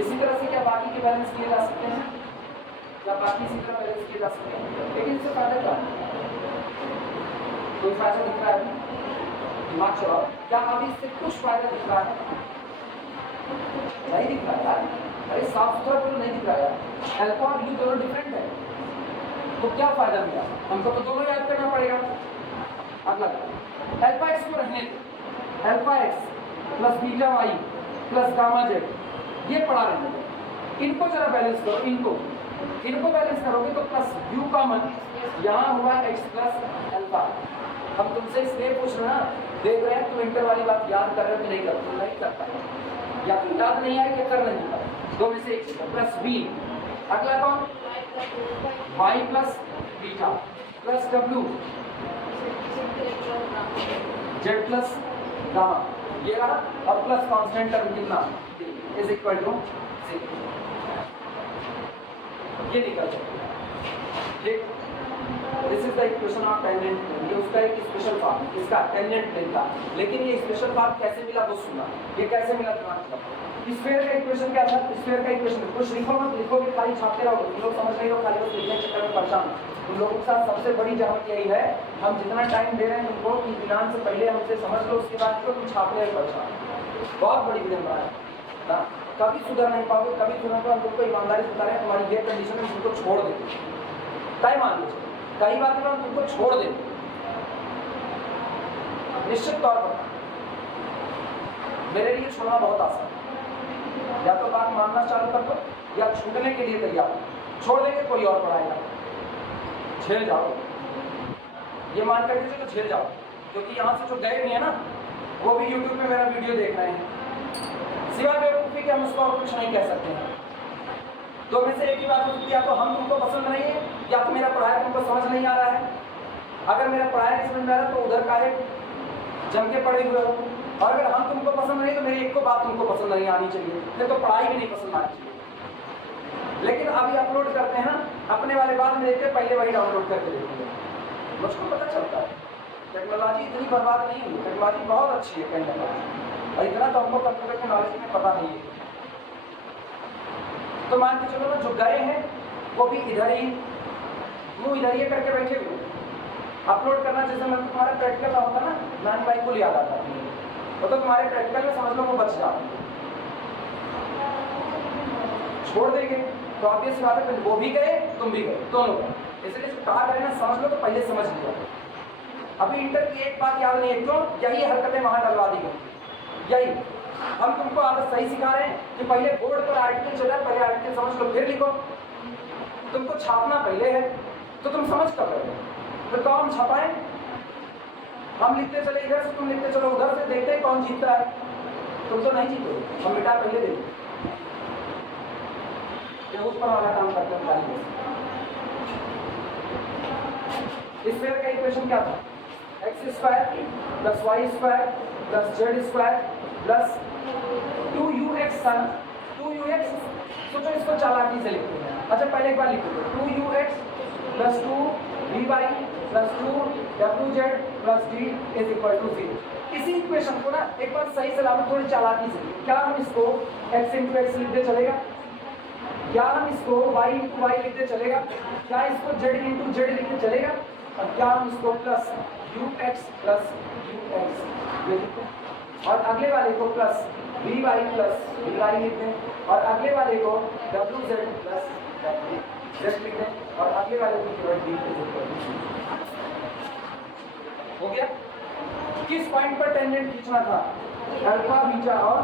इसी तरह से क्या बाकी के बैलेंस किए जा सकते हैं? या बाकी इसी तरह बैलेंस किए जा सकते हैं। लेकिन इससे फायदा क्या है? कोई फायदा दिख रहा है? दिमाग चलाओ, क्या अभी इससे कुछ फायदा दिख रहा है? नहीं दिख रहा यार। अरे साफ सुथरा तो नहीं दिख रहा यार। अल्फा और यू दोनों डिफरेंट है, तो क्या फायदा मिला? हमको तो दोनों याद करना पड़ेगा। अगला अल्फा एक्स को रहने दो, alpha x plus beta Y plus gamma z, ये पढ़ा रहने दो। इनको जरा बैलेंस करो, इनको बैलेंस करोगे तो प्लस यू कॉमन यहाँ हुआ एक्स प्लस अल्फा। हम तुमसे इसलिए पूछ रहे हैं, देख रहे हैं तुम इंटर वाली बात याद कर रहे हो कि नहीं करते? नहीं करता है, या तो याद नहीं आए या कर नहीं पाए, दो में से एक प्लस बी। अगला कौन? वाई प्लस बीटा प्लस डब्ल्यू जेड प्लस गामा, ये रहा। और प्लस कांस्टेंट टर्म कितना इज इक्वल टू 0, ये निकल जाए। ठीक, this is the equation of tangent plane. ये उसका एक स्पेशल फॉर्म, इसका टेंजेंट प्लेन था। लेकिन ये स्पेशल फॉर्म कैसे मिला वो सुना, ये कैसे मिला दिमाग। स्फीयर का इक्वेशन क्या था? स्फीयर का इक्वेशन कुछ लिखो मत, लिखोगे खाली छापते रहोगे, तुम लोग समझ नहीं हो, खाली बस लिखने के चक्कर में परेशान। तुम लोगों के साथ सबसे बड़ी जहमत यही है, हम जितना टाइम दे रहे हैं तुमको कि इम्तिहान से पहले हमसे समझ लो, उसके बाद तो तुम छापने में परेशान। बहुत बड़ी विडम्बना है, कभी सुधर नहीं पाओगे, कभी सुधर पाओगे। हम तुमको ईमानदारी से बता रहे हैं, तुम्हारी ये कंडीशन है, तुमको छोड़ देंगे। तय मान लीजिए कई बातें हम तुमको छोड़ देंगे निश्चित तौर पर। मेरे लिए छोड़ना बहुत आसान है, या तो बात मानना चालू कर दो या छूटने के लिए तैयार। छोड़ देंगे कोई और पढ़ाएगा, झेल जाओ, ये मान करके चलो झेल जाओ। क्योंकि यहाँ से जो गए नहीं है ना, वो भी यूट्यूब पे मेरा वीडियो देख रहे हैं। सिवाय बेवकूफ़ी के हम उसको और कुछ नहीं कह सकते हैं। तो में से एक ही बात हो सकती है, या तो हम तुमको पसंद नहीं है, या तो मेरा पढ़ाया तुमको समझ नहीं आ रहा है। अगर मेरा पढ़ाया नहीं समझ में आ रहा है तो उधर का है जम के पड़े हुए हो, और अगर हम तुमको पसंद नहीं तो मेरी एक को बात तुमको पसंद नहीं आनी चाहिए, नहीं तो पढ़ाई भी नहीं पसंद आनी चाहिए। लेकिन अभी अपलोड करते हैं ना, अपने वाले बाद में देखते, पहले वही डाउनलोड करके देखते हैं। मुझको पता चलता है टेक्नोलॉजी इतनी बर्बाद नहीं हुई, टेक्नोलॉजी बहुत अच्छी है टेक्नोलॉजी, और इतना तो हमको कंप्यूटर के नॉलेज में पता नहीं है। तो मान के चलो ना, जो गए हैं वो भी इधर ही मुँह इधर ही करके बैठे हुए। अपलोड करना जैसे मैं तुम्हारा प्रैक्टिकल का होता ना, नानी भाई को याद आता है, वो तो तुम्हारे प्रैक्टिकल में समझ लो वो बच जाते। छोड़ देंगे तो ऑब्वियस बात है, वो भी गए तुम भी गए, दोनों गए। इसलिए जो कहा करें ना, समझ लो तो पहले समझ लिया। अभी इंटर की एक बात याद नहीं है, क्यों? यही हरकतें वहां डलवा दी गई। यही हम तुमको आदत सही सिखा रहे हैं कि पहले बोर्ड पर आर्टिकल चल रहा है, पहले आर्टिकल समझ लो फिर लिखो। तुमको छापना पहले है तो तुम समझ कर रहे हो, फिर तो हम छपाएं। हम लिखते चले इधर से, तुम लिखते चलो उधर से, देखते हैं कौन जीतता है। तुम तो नहीं जीतोगे, हम बेटा पहले देंगे। उस पर वाला काम करते हैं खाली। इस स्क्वायर का इक्वेशन क्या था? X square plus Y square plus Z square plus 2ux था ना, 2ux। सोचो इसको चालाकी से लिखते हैं। अच्छा पहले एक बार लिखो, 2ux plus 2vy plus 2wz plus d is equal to 0। इसी इक्वेशन को ना एक बार सही सलामत थोड़ी चालाकी से, क्या हम इसको x इंटू एक्स लिखते चलेगा, क्या हम इसको y इंटू वाई लिखते चलेगा, क्या इसको z इंटू जेड लिखते चलेगा, और क्या हम इसको प्लस ux प्लस ux लिखते, और अगले वाले को प्लस vy प्लस vy लिखते हैं, और अगले वाले को wz प्लस wz लिखते हैं, और अगले वाले को केवल d हो गया। किस पॉइंट पर टेंजेंट खींचना था? अल्फा बीटा और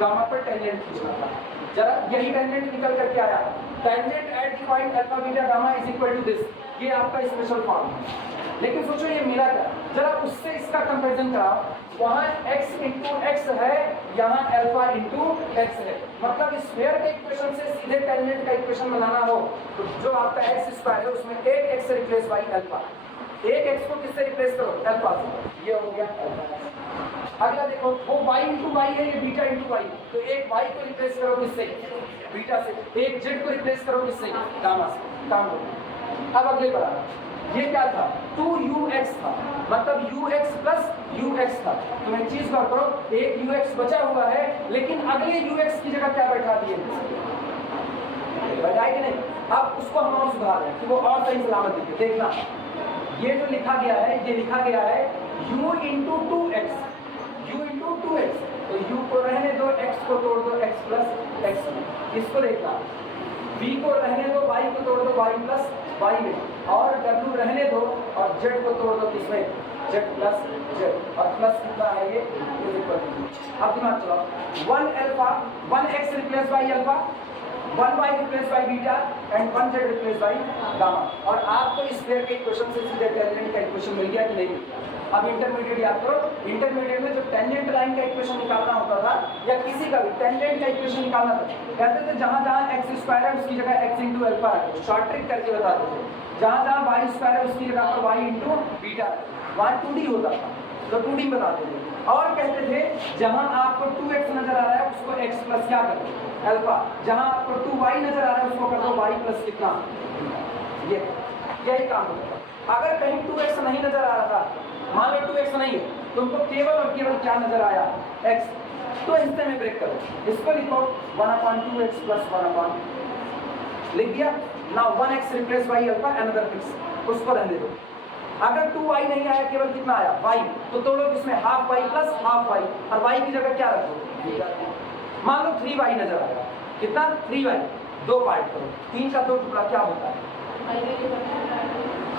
गामा पर टेंजेंट खींचना था। जरा यही टेंजेंट निकल करके आया, tangent at the point alpha beta gamma is equal to this. ये आपका स्पेशल फॉर्म है। लेकिन सोचो ये मिला क्या, जरा उससे इसका कंपैरिजन कराओ। वहाँ x इंटू एक्स है, यहाँ अल्फा इंटू एक्स है। मतलब स्फीयर के इक्वेशन से सीधे टेंजेंट का इक्वेशन बनाना हो तो जो आपका एक्स स्क्वायर है उसमें एक एक्स रिप्लेस बाई अल्फा, एक एक्स को किससे रिप्लेस करो? अल्फा से। ये हो गया अल्फा। अगला देखो, वो y इंटू वाई है, ये बीटा इंटू वाई, तो एक y को रिप्लेस करो किससे? बीटा से। एक z को रिप्लेस करो किससे? गामा से। काम हो गया। अब अगले बढ़ा, ये क्या था? 2ux था, मतलब ux प्लस ux था। तो एक चीज गौर करो, एक ux बचा हुआ है, लेकिन अगले ux की जगह क्या बैठा दिए? बैठा है कि नहीं? अब उसको हम और सुधार रहे हैं कि वो और सही सलामत दिखे। देखना ये जो लिखा गया है, ये लिखा गया है u into 2x, u into 2x, तो u को रहने दो, x को तोड़ दो x प्लस x में। इसको देखना v को रहने दो, y को तोड़ दो y प्लस y में, और w रहने दो और z को तोड़ दो किसमें, z प्लस z, और प्लस कितना है ये अब दिमाग चलाओ 1 alpha 1x replace by alpha, 1y replace by beta and 1z replace by gamma. और आपको इस पेयर के इक्वेशन से सीधे टेंजेंट का इक्वेशन मिल गया कि नहीं मिल गया। अब इंटरमीडिएट याद करो, इंटरमीडिएट में जो टेंजेंट लाइन का इक्वेशन निकालना होता था या किसी का भी टेंजेंट का इक्वेशन निकालना था, कहते थे जहां जहां x स्क्वायर है उसकी जगह x इंटू अल्फा है, शॉर्ट ट्रिक करके बताते थे। जहां जहां y स्क्वायर है उसकी जगह पर y इंटू बीटा है, वहां 2d होता था तो 2d बताते थे। और कहते थे जहां आपको 2x नजर आ रहा है उसको x प्लस क्या कर दो अल्फा, जहां आपको 2y नजर आ रहा है उसको कर दो y प्लस कितना, ये यही काम होता है। अगर कहीं 2x नहीं नजर आ रहा था, मान लो 2x नहीं है, तुमको केवल और केवल क्या नजर आया x, तो हिस्से में ब्रेक करो, इसको लिखो 1/2x प्लस 1 लिख दिया। Now 1x replace by alpha another fix, उसको रहने दो। अगर 2y नहीं आया, केवल कितना आया y, तो तोड़ो इसमें half y plus half y, और y की जगह क्या रखो, मान लो 3y नजर आया, कितना 3y, दो पार्ट करो, 3 का 2 टुकड़ा क्या होता है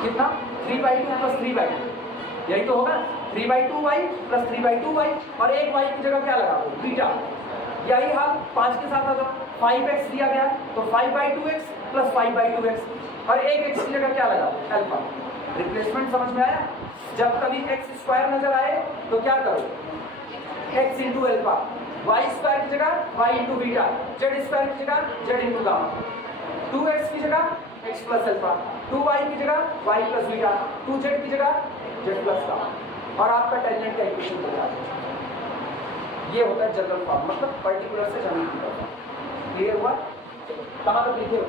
कितना 3/2 प्लस 3/2, यही तो होगा 3/2y प्लस 3/2y, और एक y की जगह क्या लगा दो बीटा। यही हाल 5 के साथ आता, 5x दिया गया तो 5/2x प्लस 5/2x, और एक x की जगह क्या लगा अल्फा। रिप्लेसमेंट समझ में आया। जब कभी x स्क्वायर नजर आए तो क्या करो x into alpha, y square की जगह y into beta, z square की जगह z इंटू गामा, 2x की जगह x प्लस अल्फा, 2y की जगह y प्लस बीटा, 2z की जगह z प्लस गामा, और आपका टेंजेंट का इक्वेशन तैयार है। ये होता है जनरल फॉर्म, मतलब पर्टिकुलर से जनरल की तरफ। क्लियर हुआ? कहाँ तक लिखे हो?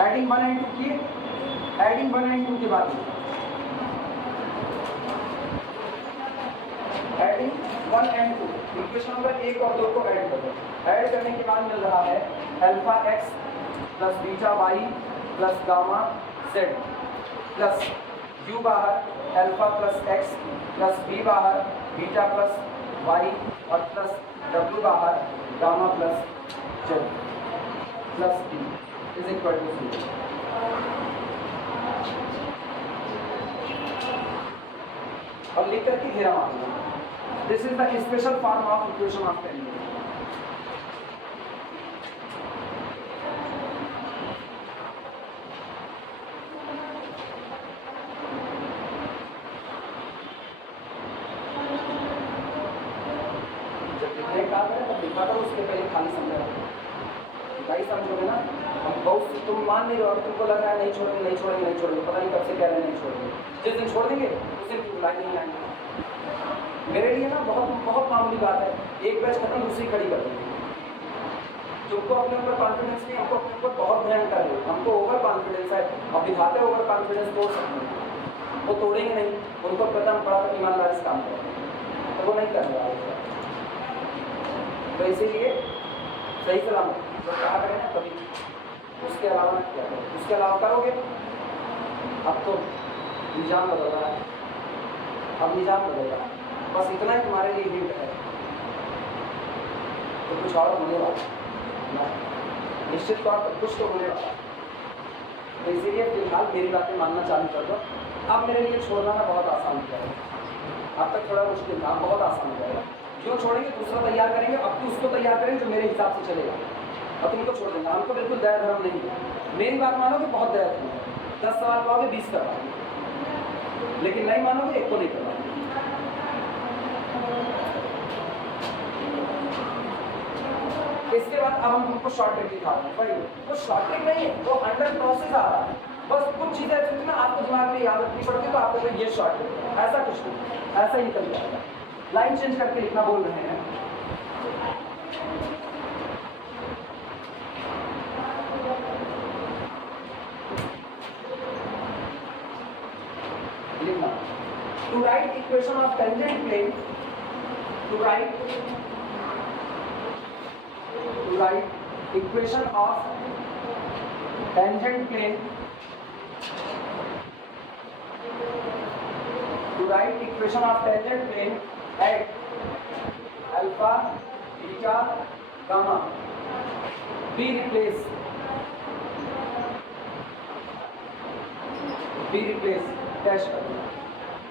एडिंग 1 एंड 2 किए, एडिंग 1 एंड 2 के बाद एडिंग 1 एंड 2 इक्वेशन नंबर 1 और 2 को ऐड कर दो। ऐड करने के बाद मिल रहा है alpha x plus beta y plus gamma z plus u बाहर alpha plus x plus b बाहर बीटा प्लस y और प्लस w बाहर gamma plus z plus b is equal to 0। अब लिख करके घेरा मारना। This is the special form of equation of tangent. जब लिखने का है तो लिखा करो, उसके पहले खाली समझा भाई, समझोगे ना। हम बहुत तुम मान नहीं रहो, तुमको लग रहा है नहीं छोड़ेंगे नहीं छोड़ेंगे नहीं छोड़ेंगे, पता नहीं कब से कह रहे हैं नहीं छोड़ेंगे। जिस दिन छोड़ देंगे उस दिन बुलाई नहीं आएंगे। मेरे लिए ना बहुत बहुत मामूली बात है, एक बैच खत्म दूसरी खड़ी कर देंगे। तुमको अपने ऊपर कॉन्फिडेंस नहीं, हमको अपने ऊपर बहुत भयंकर है, हमको ओवर कॉन्फिडेंस है। अब दिखाते ओवर कॉन्फिडेंस तोड़ सकते हैं, वो तोड़ेंगे नहीं, उनको पता हम बड़ा ईमानदारी से काम करें, तो वो नहीं कर रहा। तो इसीलिए सही सलामत तो क्या करें ना, कभी उसके अलावा ना क्या करें, उसके अलावा करोगे अब तो निजाम बदल रहा है, अब निजाम बदल रहा है। बस इतना ही तुम्हारे लिए हिंट है, तो कुछ और होने वाला निश्चित तौर पर कुछ तो होने वाला। तो इसीलिए फिलहाल मेरी बातें मानना चालू कर दो। अब मेरे लिए छोड़ना ना बहुत आसान हो जाएगा, अब तक थोड़ा मुश्किल था, बहुत आसान हो जाएगा। क्यों छोड़ेंगे, दूसरा तैयार करेंगे, अब तो उसको तैयार करेंगे जो मेरे हिसाब से चलेगा, और तुमको छोड़ देंगे। हमको बिल्कुल दया धर्म नहीं है, मेरी बात मानोगे बहुत दया धर्म है, 10 सवाल पाओगे 20 करवाओगे, लेकिन नहीं मानोगे एक को नहीं करवाओगे। इसके बाद अब हम तुमको शॉर्ट ट्रिक दिखा रहे हैं, भाई वो शॉर्ट ट्रिक नहीं है, वो अंडर प्रोसेस आ रहा है। बस कुछ चीजें ऐसी ना आपको दिमाग में याद रखनी पड़ती है, तो आपको ये शॉर्ट ट्रिक, ऐसा कुछ नहीं, ऐसा ही निकल जाएगा। लाइन चेंज करके लिखना बोल रहे हैं। लिखना to write equation of tangent plane, to write equation of tangent plane to write equation of tangent plane at alpha, beta, gamma. Be replaced dash कर।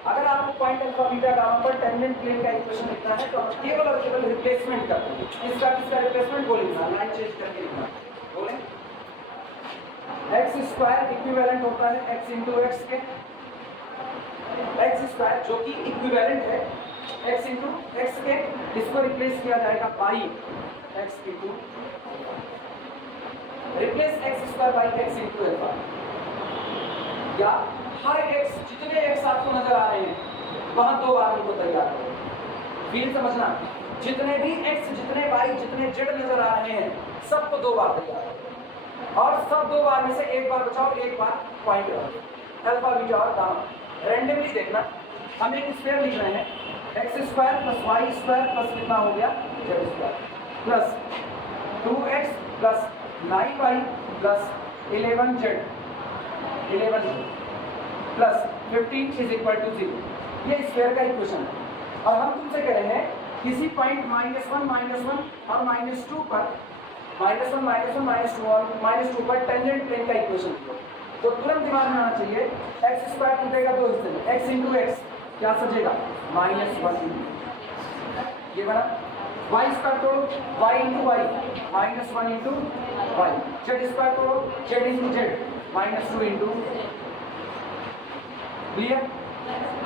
अगर आपको पॉइंट अल्फा बीटा गामा पर टेंजेंट प्लेन का इक्वेशन लिखना है तो हम केवल और केवल रिप्लेसमेंट करते हैं। किसका रिप्लेसमेंट बोलेंगे, लाइन चेंज करके लिखना बोले। x स्क्वायर इक्विवेलेंट होता है x इंटू एक्स के, एक्स स्क्वायर जो कि इक्विवेलेंट है x इंटू एक्स के, इसको रिप्लेस किया जाएगा by x into replace x square by x into alpha, या हर x जितने x आपको नजर आ रहे हैं वहां दो बार उनको तैयार करो। फील समझना, जितने भी x जितने y जितने z नजर आ रहे हैं सबको दो बार तैयार करो, और सब दो बार में से एक बार बचाओ, एक बार पॉइंट रखो। अल्फा बीटा और गामा रैंडमली देखना। हम एक स्क्वायर लिख रहे हैं x square plus Y square plus कितना हो गया z square plus 2x plus 9y plus 11z plus 15 is equal to 0। ये स्क्वायर का इक्वेशन है। और हम तुमसे कह रहे हैं किसी पॉइंट -1 और -2 पर -1 और -2 पर टेंजेंट प्लेन का इक्वेशन तो तुरंत दिमाग में आना चाहिए एक्स स्क्वायर टूटेगा दो हिस्से में, एक्स इंटू एक्स क्या सजेगा -1 ये बना, वाई स्क्वायर तोड़ो Y into Y -1 into Y, Z square तोड़ो Z into Z -2 into, clear.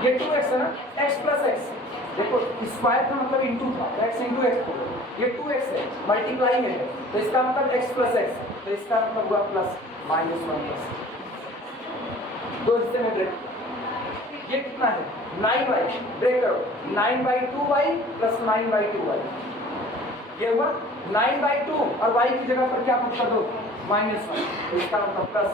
ये 2x है ना, x प्लस एक्स, देखो स्क्वायर का मतलब इंटू था, x इंटू एक्स तोड़ो, ये 2x है मल्टीप्लाई में है तो इसका मतलब x प्लस एक्स, तो इसका मतलब हुआ प्लस -1 प्लस दो हिस्से में ब्रेक। ये कितना है 9y, ब्रेक करो 9/2y प्लस 9/2y, ये हुआ 9/2 और y की जगह पर क्या पुट कर दो -1, तो इसका मतलब प्लस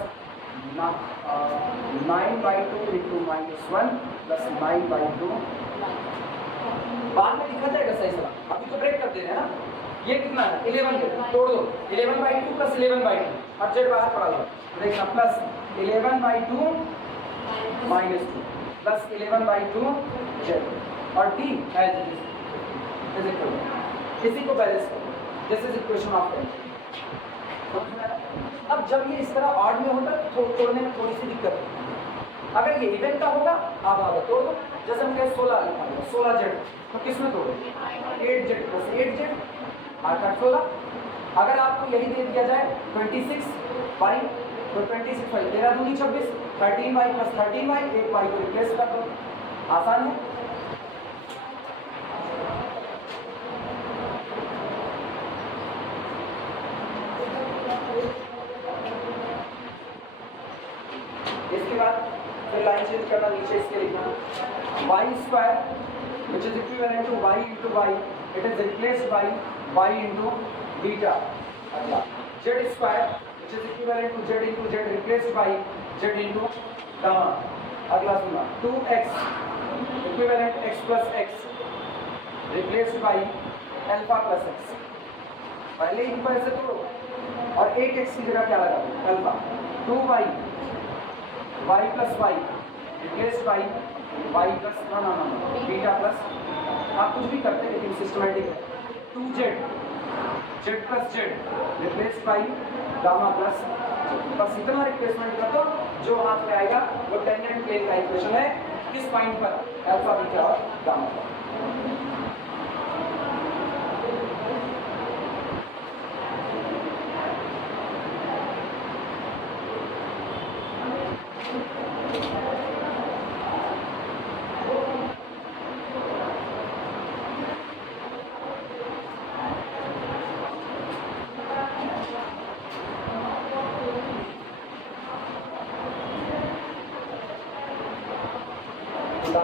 9/2 इंटू -1 प्लस 9/2। बाद में लिखा जाएगा सही सलाह, अभी तो ब्रेक कर दे रहे हैं ना। ये कितना है 11 तोड़ दो 11/2 प्लस 11/2 और जेड बाहर पड़ा हुआ देखना प्लस 11/2 -2 प्लस 11/2 जेड और डी एज इट इज इसी को बैलेंस करो। This is equation of tangent. अब जब ये इस तरह ऑड में होता है तो तोड़ने में थोड़ी सी दिक्कत है। अगर ये इवन का होगा आधा आधा तोड़ दो, जैसे हम कहें 16 लिखा होगा 16 जेड तो किस में तोड़ो 8 जेड प्लस 8 जेड 16। अगर आपको यही दे दिया जाए 26 वाई तो 26 वाई 13 दूनी 26, 13y प्लस 13y, एक y को रिप्लेस कर दो, आसान है। इसके बाद फिर लाइन चेंज करना, नीचे इसके लिखना Y square which is equivalent to Y into Y, it is replaced by Y into beta. अगला Z square which is equivalent to Z into Z, replaced by Z into gamma. अगला सुनना 2x equivalent x plus X replaced by alpha plus X. पहले इन पर ऐसे तोड़ो और एक x की जगह क्या लगा दो alpha, 2y y plus y replaced by y plus beta plus, आप कुछ भी करते हैं लेकिन सिस्टमेटिक है, 2z z plus z replaced by gamma plus, बस इतना रिप्लेसमेंट कर दो, जो हाथ में आएगा वो टेंजेंट प्लेन का इक्वेशन है। किस पॉइंट पर अल्फा बीटा और गामा पर।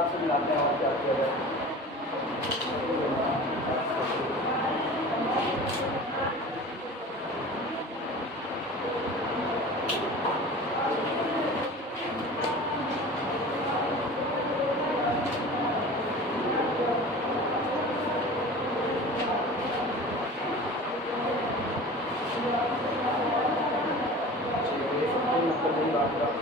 से मिलाते हैं और क्या किया जाए। बात का।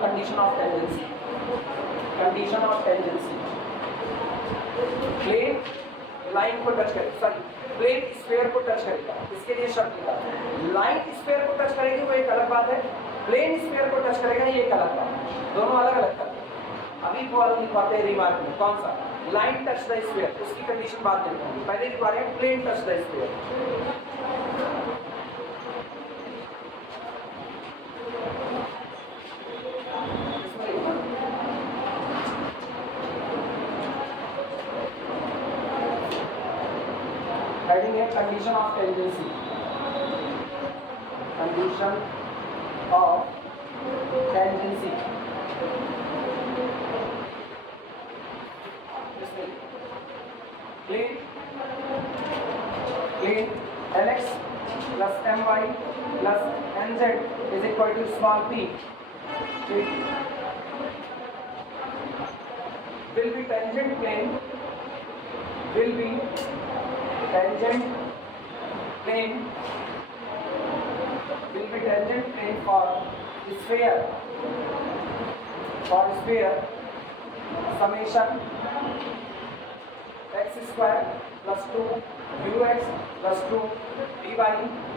Condition of tangency, condition of tangency, plane line को टच करेगा, सॉरी प्लेन स्फीयर को टच करेगा, इसके लिए शर्त लिखा। लाइन स्फीयर को टच करेगी वो एक अलग बात है, प्लेन स्फीयर को टच करेगा ये एक अलग बात है, दोनों अलग अलग करते हैं। अभी वो अलग लिखवाते हैं रिमार्क में, कौन सा लाइन टच द स्फीयर, उसकी कंडीशन बाद में लिखूंगी, पहले लिखवा रहे हैं plane touch the sphere. heading है condition of tangency, condition of tangency, plane lx plus my plus nz is equal to small p will be tangent plane, will be tangent plane, will be tangent plane for sphere, summation x square plus 2 ux plus 2 dy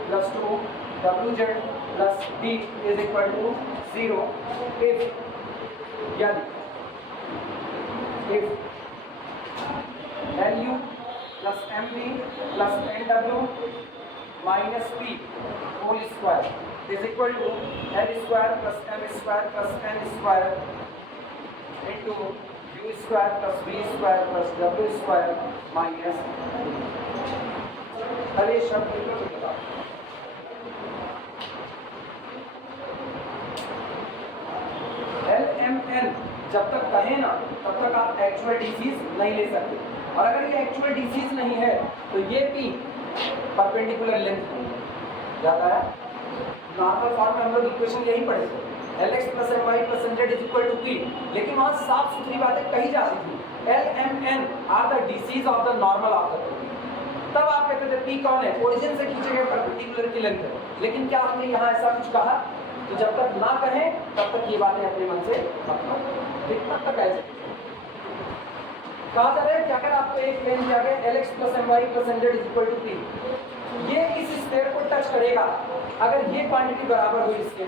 plus 2 wz plus d is equal to 0 if lu plus mv plus nw minus p whole square is equal to l square plus m square plus n square into u square plus v square plus w square minus अरे शब्द लिखो LMN जब तक कहे ना तब तक आप एक्चुअल डिसीज नहीं ले सकते, और अगर ये एक्चुअल डिसीज नहीं है तो ये P परपेंडिकुलर लेंथ ज्यादा है। नॉर्मल फॉर्म में हम लोग इक्वेशन यही पढ़े थे Lx plus My plus Nz is equal to P, लेकिन वहाँ साफ सुथरी बातें कही जाती थी LMN are the disease of the normal of the body। तब आप कहते थे P कौन है, ओरिजिन से खींचे गए परपेंडिकुलर की लेंथ है, लेकिन क्या हमने यहाँ ऐसा कुछ कहा? तो जब तक ना कहें तब तक ये बातें अपने मन से मत लो, तब तक ऐसे कहा जा रहा है कि अगर आपको एक प्लेन दिया गया Lx plus My plus Nz is equal to P, ये इस स्फीयर को टच करेगा, अगर ये क्वांटिटी बराबर हुई इसके,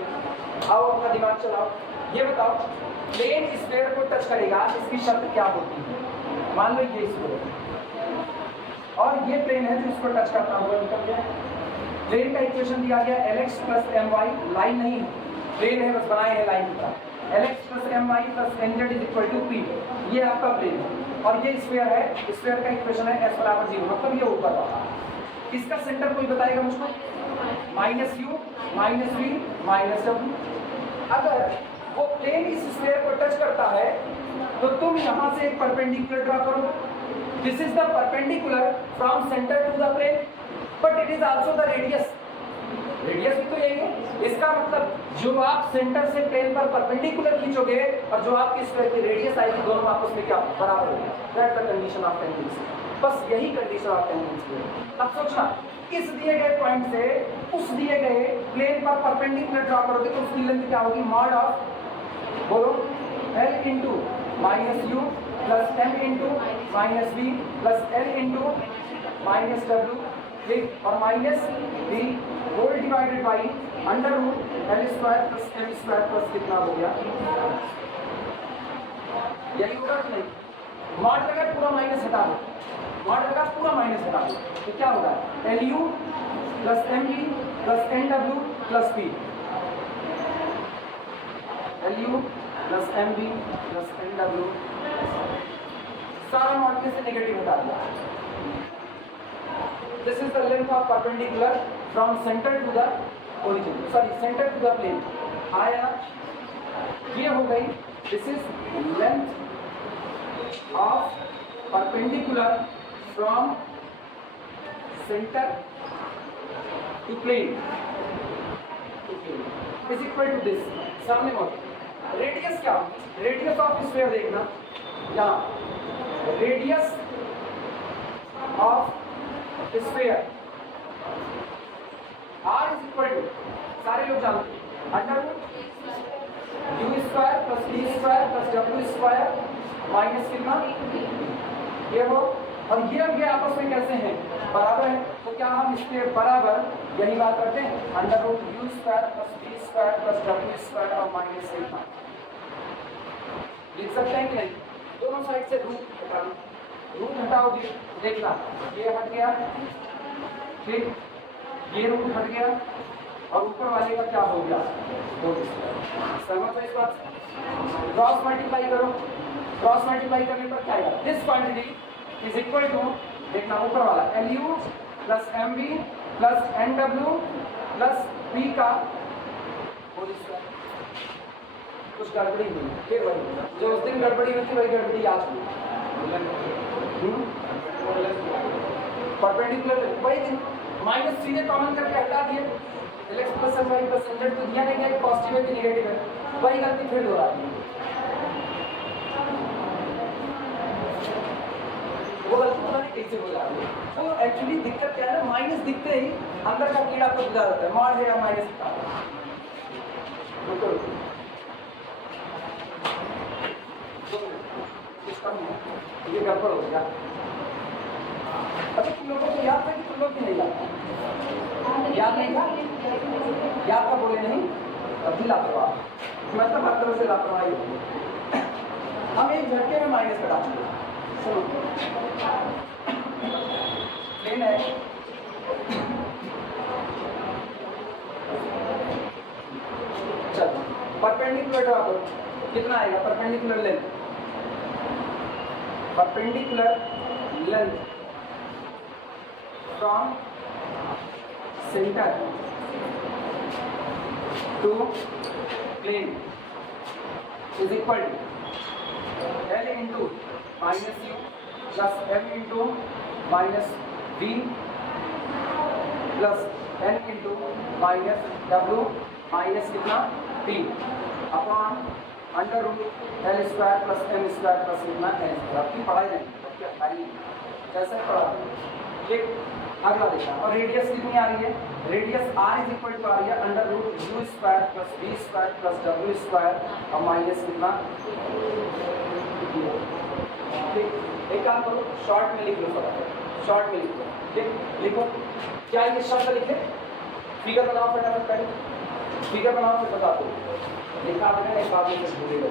आओ अपना दिमाग चलाओ, ये बताओ प्लेन स्फीयर को टच करेगा, इसकी शर्त क्या होती है? मान लो ये स्फीयर और ये प्लेन है जो इसको टच करता हुआ निकल गया। प्लेन का इक्वेशन दिया गया Lx plus My, लाइन नहीं प्लेन है, बस बनाए हैं लाइन की तरह। Lx plus My plus Nz is equal to P, ये आपका प्लेन है और ये स्फीयर है, स्फीयर का इक्वेशन है s बराबर 0, मतलब ये ऊपर वाला। इसका सेंटर कोई बताएगा मुझको? Minus u minus v minus w। अगर वो प्लेन इस स्फीयर को टच करता है तो तुम यहाँ से एक परपेंडिकुलर ड्रा करो। This is the perpendicular from centre to the plane, but it is also the radius. Radius भी तो यही है, इसका मतलब जो आप सेंटर से प्लेन पर परपेंडिकुलर खींचोगे और जो आपकी स्फीयर की रेडियस आएगी, दोनों आपस में क्या बराबर होगी। That's the condition of tangency, बस यही कंडीशन ऑफ टेंजेंसी है। अब सोचना, इस दिए गए पॉइंट से उस दिए गए प्लेन पर परपेंडिकुलर ड्रा करोगे तो उसकी लेंथ क्या होगी? मॉड ऑफ, बोलो, L into minus u plus M into minus v plus L into minus W, ठीक, और minus v whole divided by under root L square plus M square plus कितना हो गया? यही होगा कि नहीं? मॉड लगा पूरा माइनस हटा दो, मॉड लगा पूरा माइनस हटा दो, तो क्या होगा? LU plus MV plus NW plus P, LU plus MV plus NW, सारा मॉड में से नेगेटिव हटा दिया। This is the length of perpendicular from center to the origin, sorry center to the plane। आया ये हो गई, this is length of perpendicular from centre to plane is equal to this. सामने मत रेडियस क्या, रेडियस ऑफ स्फीयर देखना यहाँ, radius of sphere r is equal to, सारे लोग जानते हैं, under root you square plus t square plus W square minus कितना ये हो, और ये आपस में कैसे हैं, बराबर है। तो क्या हम इसके बराबर यही बात करते हैं, under root you square plus t square plus W square और माइनस कितना लिख सकते हैं कि नहीं। दोनों साइड से रूट हटाना, रूट हटाओगे देखना ये हट गया, ठीक, ये रूट हट गया और ऊपर वाले का क्या हो गया, सहमत है इस बात से। क्रॉस मल्टीप्लाई करो, क्रॉस मल्टीप्लाई करने पर क्या आएगा, this quantity is equal to, देखना ऊपर वाला LU plus MV plus NW plus P का होल स्क्वायर। कुछ गड़बड़ी हुई, फिर वही जो उस दिन गड़बड़ी हुई थी वही गड़बड़ी आज हुई। परपेंडिकुलर वही दिन, माइनस सीधे कॉमन करके हटा दिए, LX plus MY plus Z तो दिया नहीं गया, पॉजिटिव है कि नेगेटिव है, वही गलती फिर दोहरा दी। वो गलती पता नहीं कैसे हो जाती है। तो एक्चुअली दिक्कत क्या है ना, माइनस दिखते ही अंदर का कीड़ा तो बुझा जाता है, मॉड है या माइनस का। ये गड़बड़ हो गया। अच्छा तुम लोगों को याद था कि तुम लोग भी नहीं याद, याद नहीं था, याद था बोले नहीं, अभी लापरवाह, मतलब हर तरह से लापरवाही होगी। हम एक झटके में माइनस हटा देंगे, सुनो प्लेन है, चलो परपेंडिकुलर ड्रॉ करो, कितना आएगा perpendicular length, perpendicular length from centre to plane is equal to L into minus u plus M into minus V plus N into minus W minus कितना T upon under root L square plus M square plus कितना N स्क्वायर। आपकी पढ़ाई नहीं, जैसे पढ़ा ठीक। अगला देखा, और रेडियस कितनी आ रही है, radius R is equal to आ रही है under root you square plus V square plus W square और माइनस कितना, ठीक। एक काम करो, शॉर्ट में लिख लो, शॉर्ट में लिख लो, ठीक, लिखो क्या ये शब्द लिखे, फिगर बनाओ फटाफट करें, फिगर बनाओ फिर बता दो, लिखा आपने एक बात में भूलेगा।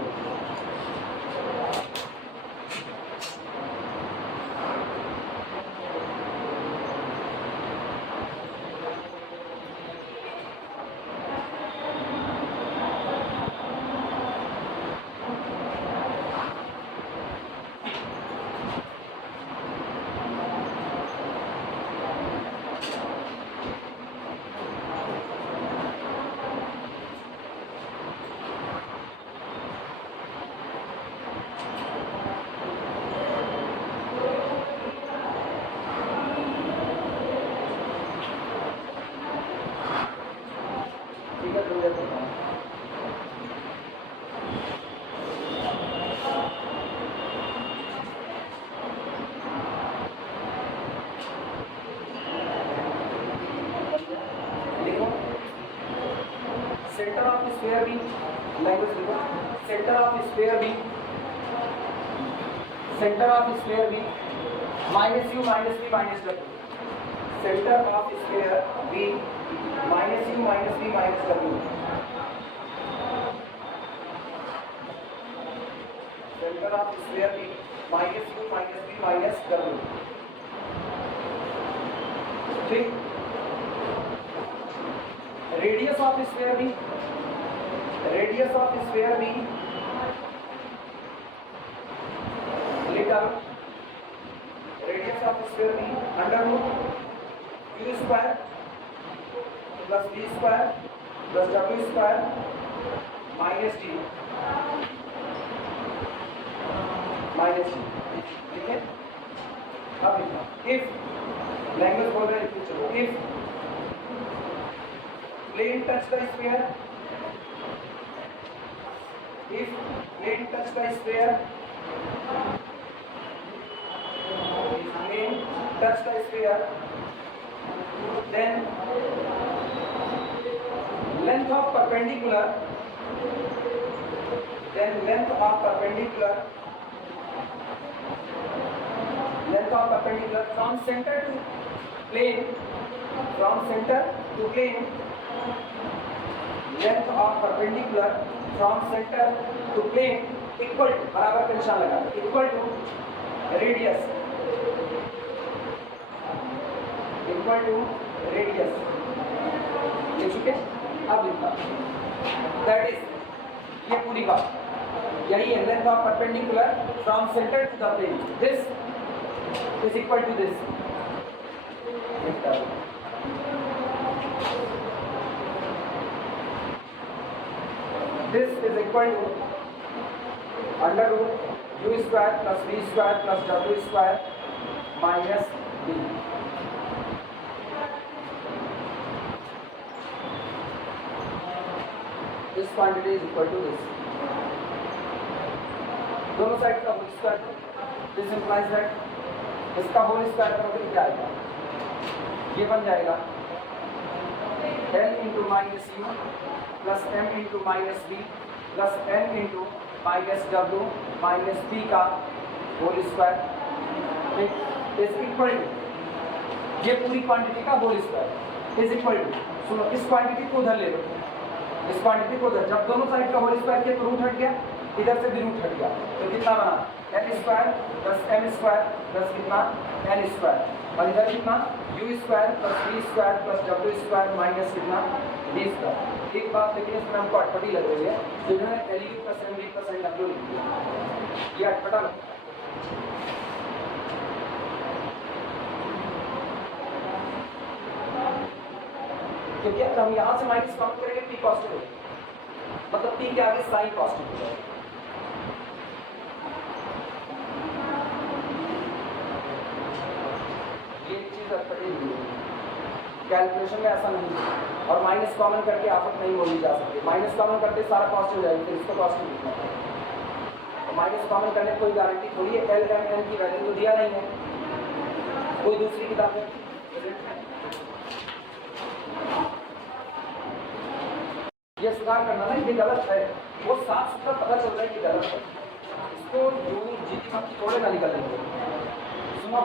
सेंटर ऑफ स्फीयर भी लैंग्वेज लिखो, सेंटर ऑफ स्फीयर भी, सेंटर ऑफ स्फीयर भी minus you minus V minus W, centre of sphere बी minus you minus V minus W, centre of sphere बी minus you minus V minus W, ठीक। रेडियस ऑफ स्फीयर बी, रेडियस ऑफ स्फीयर बी लिखा, रेडियस ऑफ स्फीयर बी under root you square plus V square plus W square minus T, ठीक है। अब लिखना इफ, लैंग्वेज बोल रहे हैं, चलो if plane touch the sphere, if plane touch the sphere, if plane touch the sphere, then length of perpendicular, from center to plane, length of perpendicular from center to plane equal to, बराबर का निशान लगा, equal to radius, ये चुके। अब लिखा that is, ये पूरी बात यही है, length of perpendicular from center to the plane, this is equal to this, this is equal to under root u square plus v square plus w square minus b. This quantity is equal to this. दोनों साइड का whole square, this implies that इसका होल स्क्वायर करोगे क्या आएगा, ये बन जाएगा l into minus u plus m into minus b plus n into minus w minus b का whole square, is equal to ये पूरी क्वांटिटी का whole square is equal to, सुनो इस क्वांटिटी को उधर ले लो, इस क्वांटिटी को उधर, जब दोनों साइड का होल स्क्वायर किया तो रूट हट गया, इधर से भी रूट हट गया, तो कितना बना n square plus m square plus कितना n स्क्वायर, और इधर कितना u square plus v square plus w square minus कितना d स्क्वायर। एक बात लेकिन इसमें हमको अटपटी लग रही है, तो इन्होंने lu plus mv plus nw लिख दिया, ये अटपटा लगता है। क्योंकि अगर हम यहाँ से माइनस काउंट करेंगे p पॉजिटिव होगा, मतलब p के आगे साइन पॉजिटिव हो जाएगा। ये चीज कैलकुलेशन में ऐसा नहीं है, और माइनस कॉमन करके आफत नहीं बोली जा सकती, माइनस कॉमन करते सारा पॉजिटिव हो जाएगा, फिर इसको पॉजिटिव लिखना पड़ेगा, तो माइनस कॉमन करने कोई गारंटी थोड़ी है, एल एम एन की वैल्यू तो दिया नहीं है, कोई दूसरी किताब में ये सुधार करना ना, ये गलत है, वो साफ सुथरा पता चल रहा है कि गलत है, इसको यूं जीती मक्खी थोड़े ना निकल लेंगे। सुनो,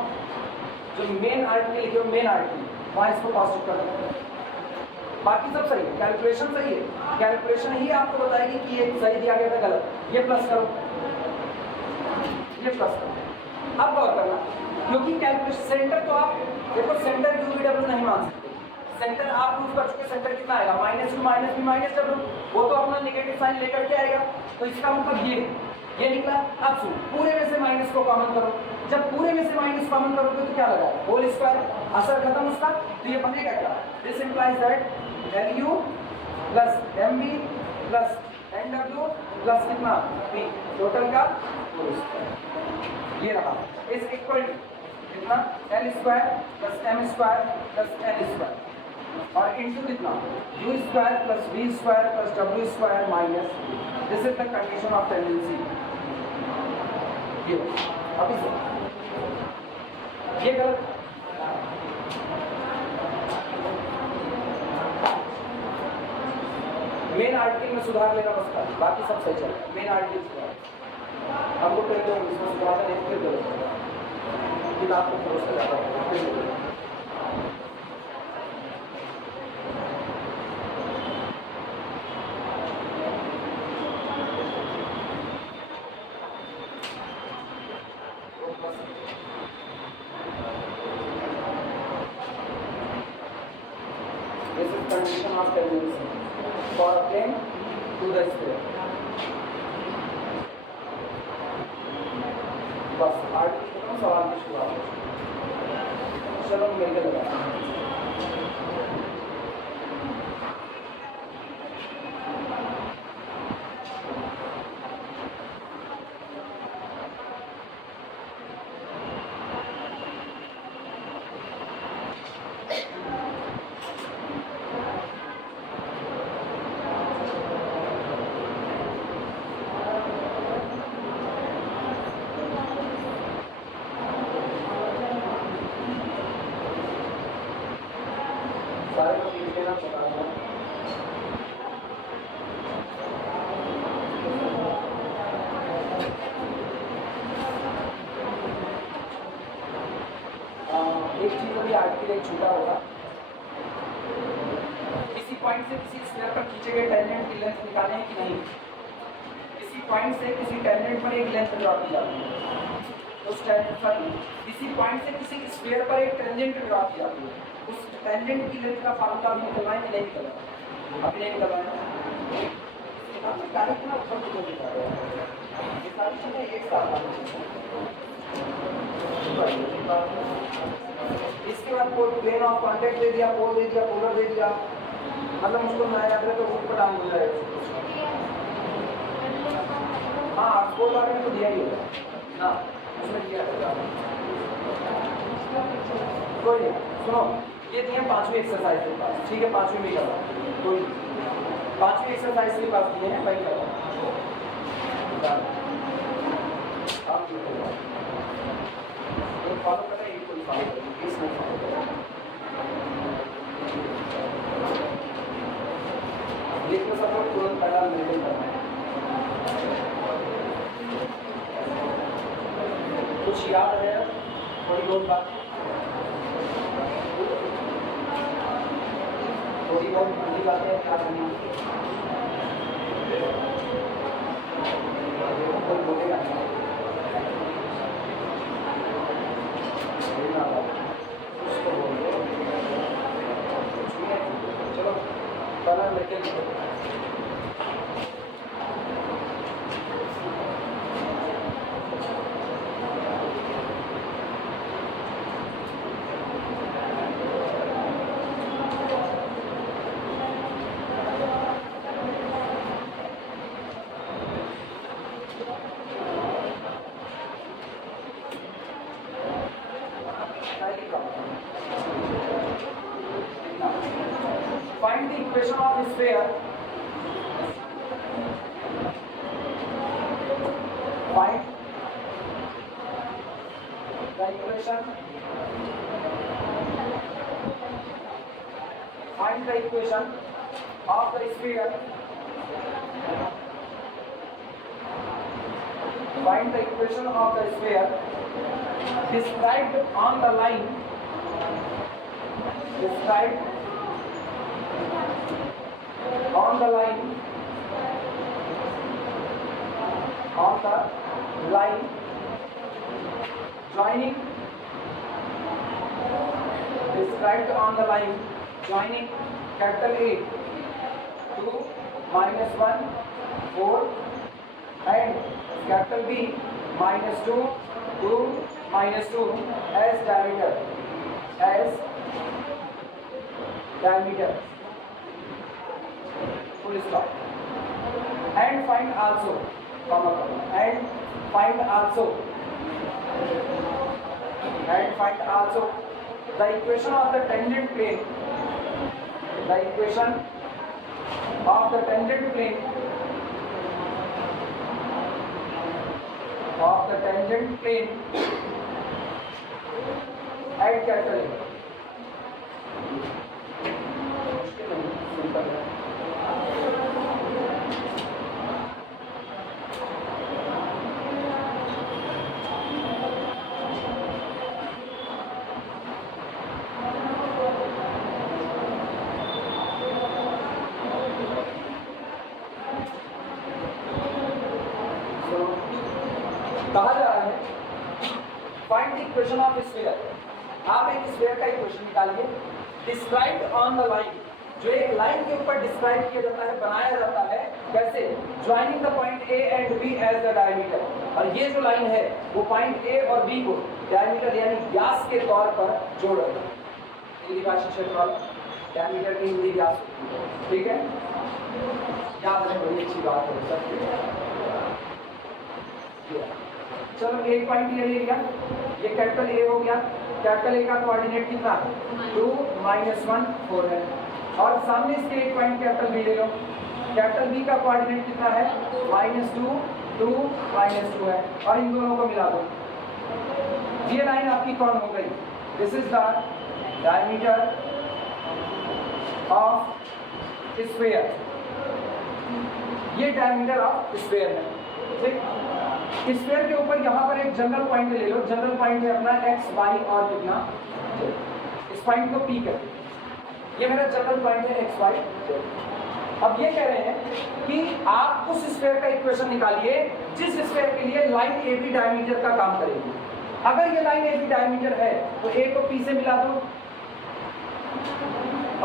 जो मेन आर्टिकल लिखे हो मेन आर्टिकल, वहाँ इसको पॉजिटिव कर देंगे, बाकी सब सही है, कैलकुलेशन सही है, कैलकुलेशन ही आपको बताएगी कि ये सही दिया गया था गलत, ये प्लस करो, ये प्लस करो। अब गौर करना, क्योंकि कैलकुलेशन सेंटर तो आप देखो, सेंटर यू वी डब्ल्यू नहीं मान सकते, सेंटर आप प्रूफ कर चुके, सेंटर कितना आएगा minus you minus b minus डब्ल्यू, वो तो अपना नेगेटिव साइन लेकर के आएगा, तो इसका मतलब ये निकला। अब सुन, पूरे में से माइनस को कॉमन करो, जब पूरे में से माइनस कॉमन करोगे तो क्या लगा होल स्क्वायर, असर खत्म उसका, तो ये बनेगा क्या, this implies that l u plus m b plus n डब्ल्यू प्लस कितना पी, टोटल का होल स्क्वायर, ये रहा इज इक्वल टू कितना l square plus M square plus n square, और इंटू कितना u square plus v square plus w square minus, this is the condition of tendency. ये अभी से ये गलत, मेन आर्टिकल में सुधार लेना बस था, बाकी सब सही चल रहा है, मेन आर्टिकल सुधार हमको पहले इसमें सुधार एक फिर गलत किताब को भरोसा जाता है। This is condition of tendency for a plane to the sphere. बस आर्टिकल खत्म, सवाल की शुरुआत। चलो मिलकर लगाते हैं। पॉइंट से किसी स्क्वायर पर खींचे गए टेंजेंट की लेंथ निकालें कि नहीं। किसी पॉइंट से किसी टेंजेंट पर एक लेंथ ड्रॉ की जाती है, उस टेंजेंट पर किसी पॉइंट से किसी स्क्वायर पर एक टेंजेंट ड्रॉ की जाती है, उस टेंजेंट की लेंथ का फार्मूला भी निकलवाएं कि नहीं निकलवाएं। अभी नहीं निकलवाएं। ये सारी चीजें एक साथ इसके बाद कोई प्लेन ऑफ कांटेक्ट दे दिया, पोल दे दिया, पोलर दे दिया, मतलब मुझको ना याद रहे तो ऊपर डाउन हो जाएगा। हाँ स्कोर बारे में तो दिया ही होगा ना, उसमें दिया होगा। कोई नहीं, सुनो ये दिए पांचवी एक्सरसाइज के पास, ठीक है पांचवी में करवा, कोई पांचवी एक्सरसाइज के पास दिए हैं वही करवा। आप फॉलो कर रहे हैं, कोई फॉलो करें, इसमें फॉलो करें। देखो सब लोग तुरंत पैडल मेंटेन करना है। कुछ याद है थोड़ी बहुत बात, थोड़ी बहुत बड़ी बातें याद करनी, कोई बोलेगा उसको बोल दो, चलो पैडल मेंटेन करो। Find the equation of a sphere. Find the equation. Find the equation of the sphere. Find the equation of the sphere described on the line. Described on the line, on the line joining, described on the line joining capital A 2 minus 1 4 and capital B minus 2 2 minus 2 as diameter, as diameter, full stop. And find also, comma, and find also, and find also the equation of the tangent plane, the equation of the tangent plane, of the tangent plane at capital A. कहा जा रहा है find the equation of sphere. आप एक स्फीयर का इक्वेशन निकालिए डिस्क्राइब्ड ऑन द लाइन, जो एक लाइन के ऊपर डिस्क्राइब किया जाता है, बनाया जाता है कैसे, joining the point A and B as the diameter. और ये जो लाइन है वो पॉइंट ए और बी को डायमीटर यानी व्यास के तौर पर जोड़ रहा है। हिंदी भाषा क्षेत्रफल डायमीटर की हिंदी व्यास, ठीक है, याद रहे, बड़ी अच्छी बात है। चलो एक पॉइंट ये ले लिया, ये कैपिटल ए हो गया, कैपिटल ए का कोऑर्डिनेट कितना 2 -1 4 है, और सामने इसके एक पॉइंट कैपिटल बी ले लो, कैपिटल बी का कोऑर्डिनेट कितना है -2 2 -2 है, और इन दोनों को मिला दो। ये लाइन आपकी कौन हो गई, this is the diameter of sphere, ये डायमीटर ऑफ स्फीयर है, ठीक। स्फीयर के ऊपर यहाँ पर एक जनरल पॉइंट ले लो, जनरल पॉइंट है अपना x y और कितना, इस पॉइंट को P कहते हैं, ये मेरा जनरल पॉइंट है एक्स वाई। अब ये कह रहे हैं कि आप उस स्फीयर का इक्वेशन निकालिए जिस स्फीयर के लिए लाइन ए बी डायमीटर का काम करेगी। अगर ये लाइन ए बी डायमीटर है तो ए को पी से मिला दो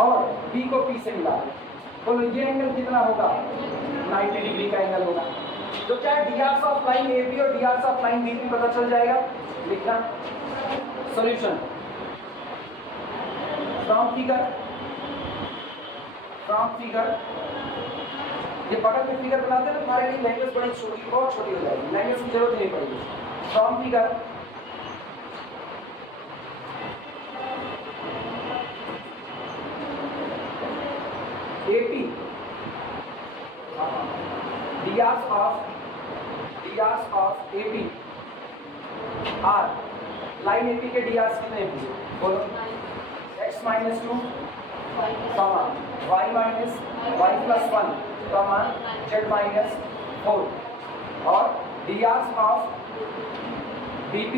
और बी को पी से मिला दो, बोलो ये एंगल कितना होगा? 90 डिग्री का एंगल होगा। तो क्या d of line A B और डी ऑफ लाइन बी पता चल जाएगा? लिखना सॉल्यूशन फ्रॉम फिगर ये बगल में फिगर बनाते हैं तो हमारे लिए लैंग्वेज बड़ी छोटी, बहुत छोटी हो जाएगी, लैंग्वेज की जरूरत नहीं पड़ेगी। From figure AP drs of AP R line AP के drs कितने हैं? बोलो x minus 2 comma y minus y plus 1 comma z minus 4 और drs of BP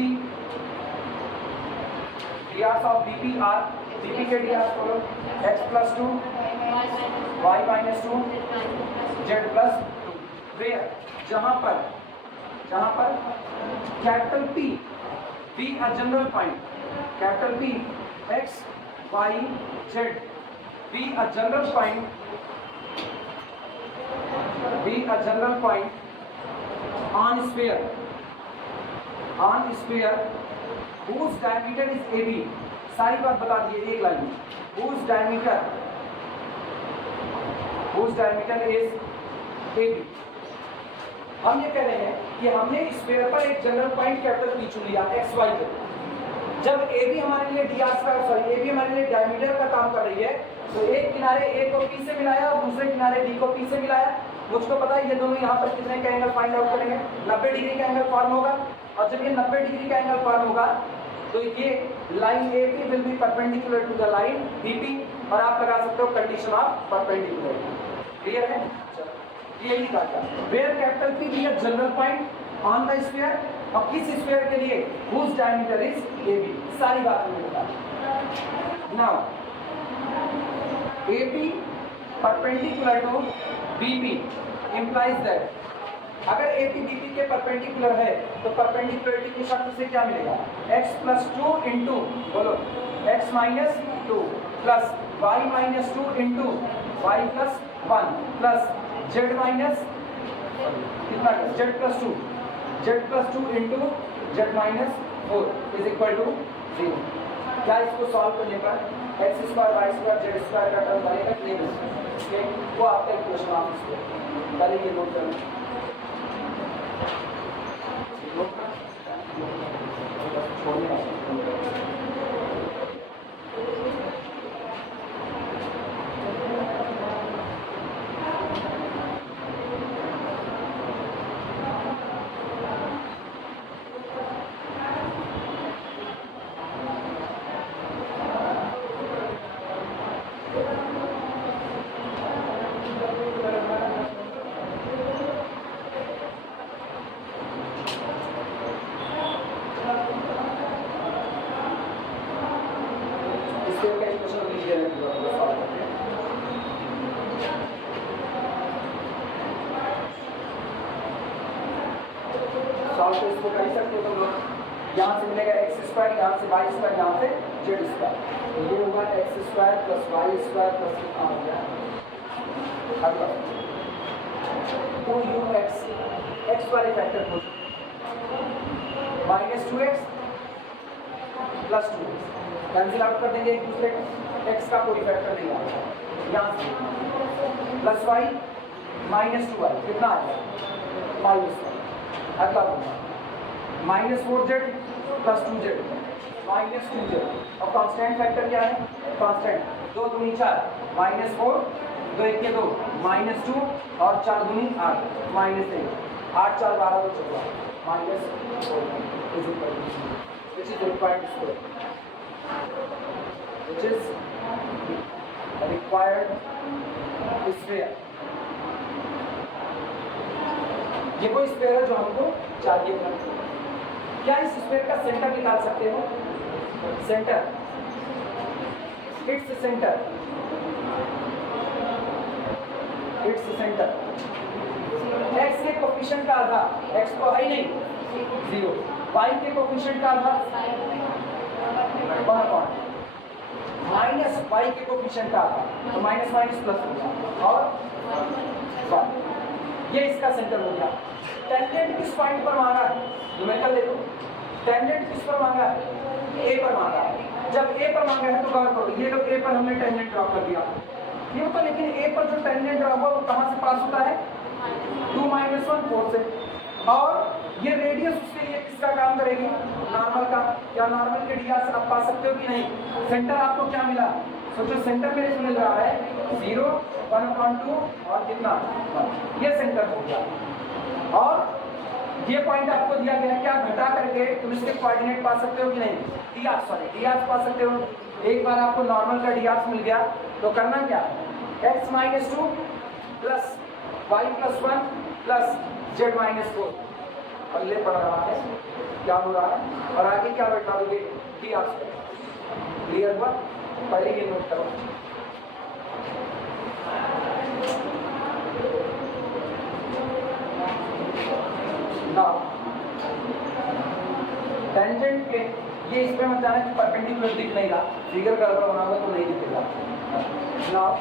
R BP के drs बोलो x plus 2 y minus 2 z plus 2 where जहां पर capital P be a general point, capital P x y z be a general point on sphere whose diameter is AB। सारी बात बता दिए एक लाइन में। whose diameter is AB। हम ये कह रहे हैं कि हमने स्फीयर पर एक जनरल पॉइंट कैपिटल P चुन लिया एक्स वाई पर। जब AB हमारे लिए AB हमारे लिए डायमीटर का काम कर रही है तो एक किनारे A को P से मिलाया और दूसरे किनारे D को P से मिलाया। मुझको पता है ये दोनों यहाँ पर कितने का एंगल फाइंड आउट करेंगे? 90 डिग्री का एंगल फॉर्म होगा। और जब ये 90 डिग्री का एंगल फॉर्म होगा तो ये line AB will be perpendicular to the line BP और आप लगा सकते हो कंडीशन ऑफ परपेंडिकुलर। क्लियर है? यही कहा था वेयर कैपिटल P भी है general point on the sphere और किस स्फीयर के लिए whose diameter is AB। सारी बात मैंने बता। Now AB perpendicular to BP implies that अगर AP BP के परपेंडिकुलर है तो परपेंडिकुलरिटी की शर्त से क्या मिलेगा? x plus 2 into बोलो x minus 2 plus y minus 2 into y plus 1 plus z minus कितना है? z plus 2 into z minus 4 is equal to 0। क्या इसको सॉल्व करने पर x square y square z square का टर्म बनेगा कि नहीं बनेगा? वो आपका इक्वेशन आप इसको पहले ये नोट करना। सॉल्व तो इसको कर ही सकते हो तुम लोग। यहाँ से मिलेगा एक्स स्क्वायर, यहाँ से वाई स्क्वायर, यहाँ से जेड स्क्वायर। ये होगा x square plus Y square plus कितना हो गया? अगला 2ux एक्स वाले फैक्टर को minus 2x plus 2x cancel out कर देंगे एक दूसरे को। एक्स का कोई फैक्टर नहीं आएगा। यहाँ से प्लस वाई माइनस 2y कितना आएगा? माइनस। अगला होगा minus 4z plus 2z minus 2z और कांस्टेंट फैक्टर क्या है? कांस्टेंट 2 दूनी 4 माइनस 4 2 1 के 2 माइनस 2 और 4 दूनी 8 माइनस 1 8 4 12 तो 14 minus 4 is equal to which is required square which is required sphere। ये वो स्फीयर है जो हमको चाहिए था। क्या इस स्फीयर का सेंटर निकाल सकते हो? Centre, its centre its centre. x के कोफिशिएंट का आधा, x को आई नहीं 0, y के कोफिशिएंट का आधा 1 माइनस y के कोफिशिएंट का आधा, तो माइनस माइनस प्लस हो गया और 1, ये इसका सेंटर हो गया। टेंजेंट किस पॉइंट पर मांगा है, न्यूमेरिकल देखो, टेंजेंट किस पर मांगा है, a पर मांगा है। जब a पर मांगा है तो गौर करो, ये लोग a पर हमने टेंजेंट ड्रॉ कर दिया, ये तो लेकिन a पर जो टेंजेंट ड्रॉ हुआ वो कहां से पास होता है, 2 - 1 4 से, और ये रेडियस उसके लिए किसका काम करेगी, नॉर्मल का। क्या नॉर्मल के डियास आप पा सकते हो कि नहीं, सेंटर आपको क्या मिला, सोचो सेंटर मेरे से मिल रहा है 0 1/2 और कितना 1, ये सेंटर हो गया। और ये पॉइंट आपको दिया गया, क्या घटा करके तुम इसके कोऑर्डिनेट पा सकते हो कि नहीं, डियास पा सकते हो। एक बार आपको नॉर्मल का डियास मिल गया तो करना क्या, x - 2 plus y + 1 plus z - 4 पल्ले पड़ रहा है, क्या हो रहा है, और आगे क्या बैठा दोगे, डियास। क्लियर हुआ, पहले ये नोट करो। टेंजेंट के ये इसमें मत जाना कि परपेंडिकुलर दिख नहीं रहा, फिगर गड़बड़ बनाओगे तो नहीं दिखेगा। Now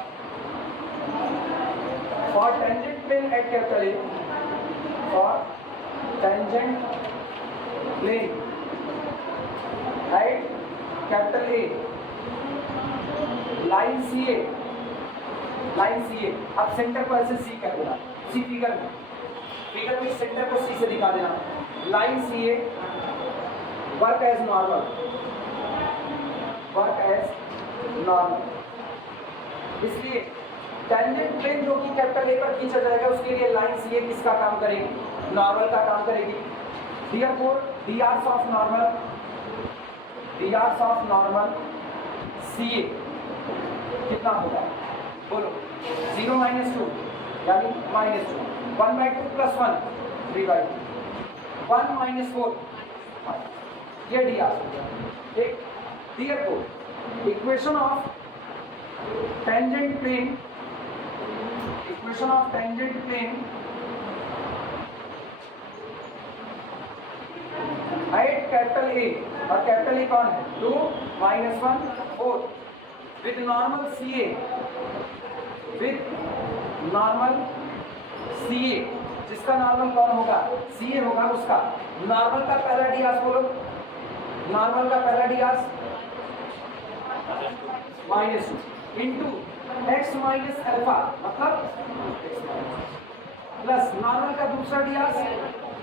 for tangent plane at capital A, for tangent plane at capital A, line CA, अब सेंटर को ऐसे C कर देना, C फिगर में सेंटर को C से दिखा देना। Line CA work as normal, इसलिए टेंजेंट प्लेन जो कि कैपिटल A पर खींचा जाएगा उसके लिए लाइन CA किसका काम करेगी, नॉर्मल का काम करेगी। Therefore drs of normal CA कितना होगा, बोलो, 0 - 2 यानी -2, 1/2 + 1 3/2, 1 - 4 ये drs हो गया। एक Therefore equation of tangent plane at capital A, और कैपिटल A कौन है, 2 - 1 4 विद नॉर्मल CA, जिसका नॉर्मल कौन होगा, CA होगा, उसका नॉर्मल का पहला डियास बोलो, नॉर्मल का पहला डियास -2 इंटू x माइनस अल्फा मतलब प्लस नॉर्मल का दूसरा डियास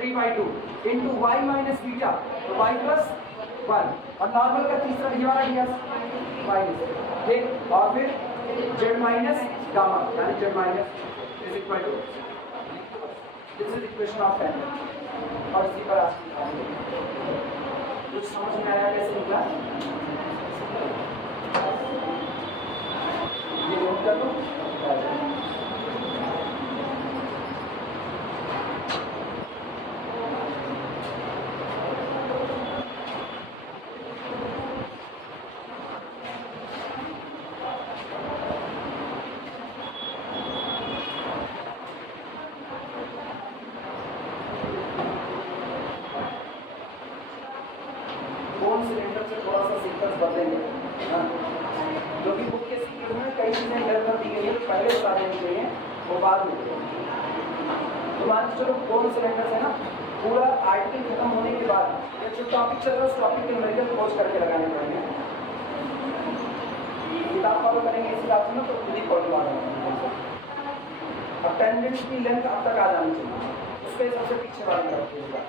3/2 इंटू y माइनस बीटा तो y + 1, और नॉर्मल का तीसरा डियास माइनस, ठीक, और फिर z माइनस गामा यानी z minus is equal to, this is equation of tangent. और इसी पर आज कुछ समझ में आया कैसे निकला, ये नोट कर लो। कौन सिलेंडर से थोड़ा सा सीक्वेंस बदलेंगे, जो कि बुक के सीक्वेंस में कई चीजें इधर कर दी गई है, पहले बता देनी चाहिए, वो बाद में। तो मान चलो कौन सिलेंडर से ना पूरा आर्टिकल खत्म होने के बाद जो टॉपिक चल रहा है उस टॉपिक के न्यूमेरिकल खोज करके लगाने पड़ेंगे। किताब फॉलो करेंगे इस हिसाब से ना तो खुद ही फॉलो आ जाएगा। अब टेंजेंट की लेंथ अब तक आ जानी चाहिए, उसके सबसे पीछे वाले रखिएगा।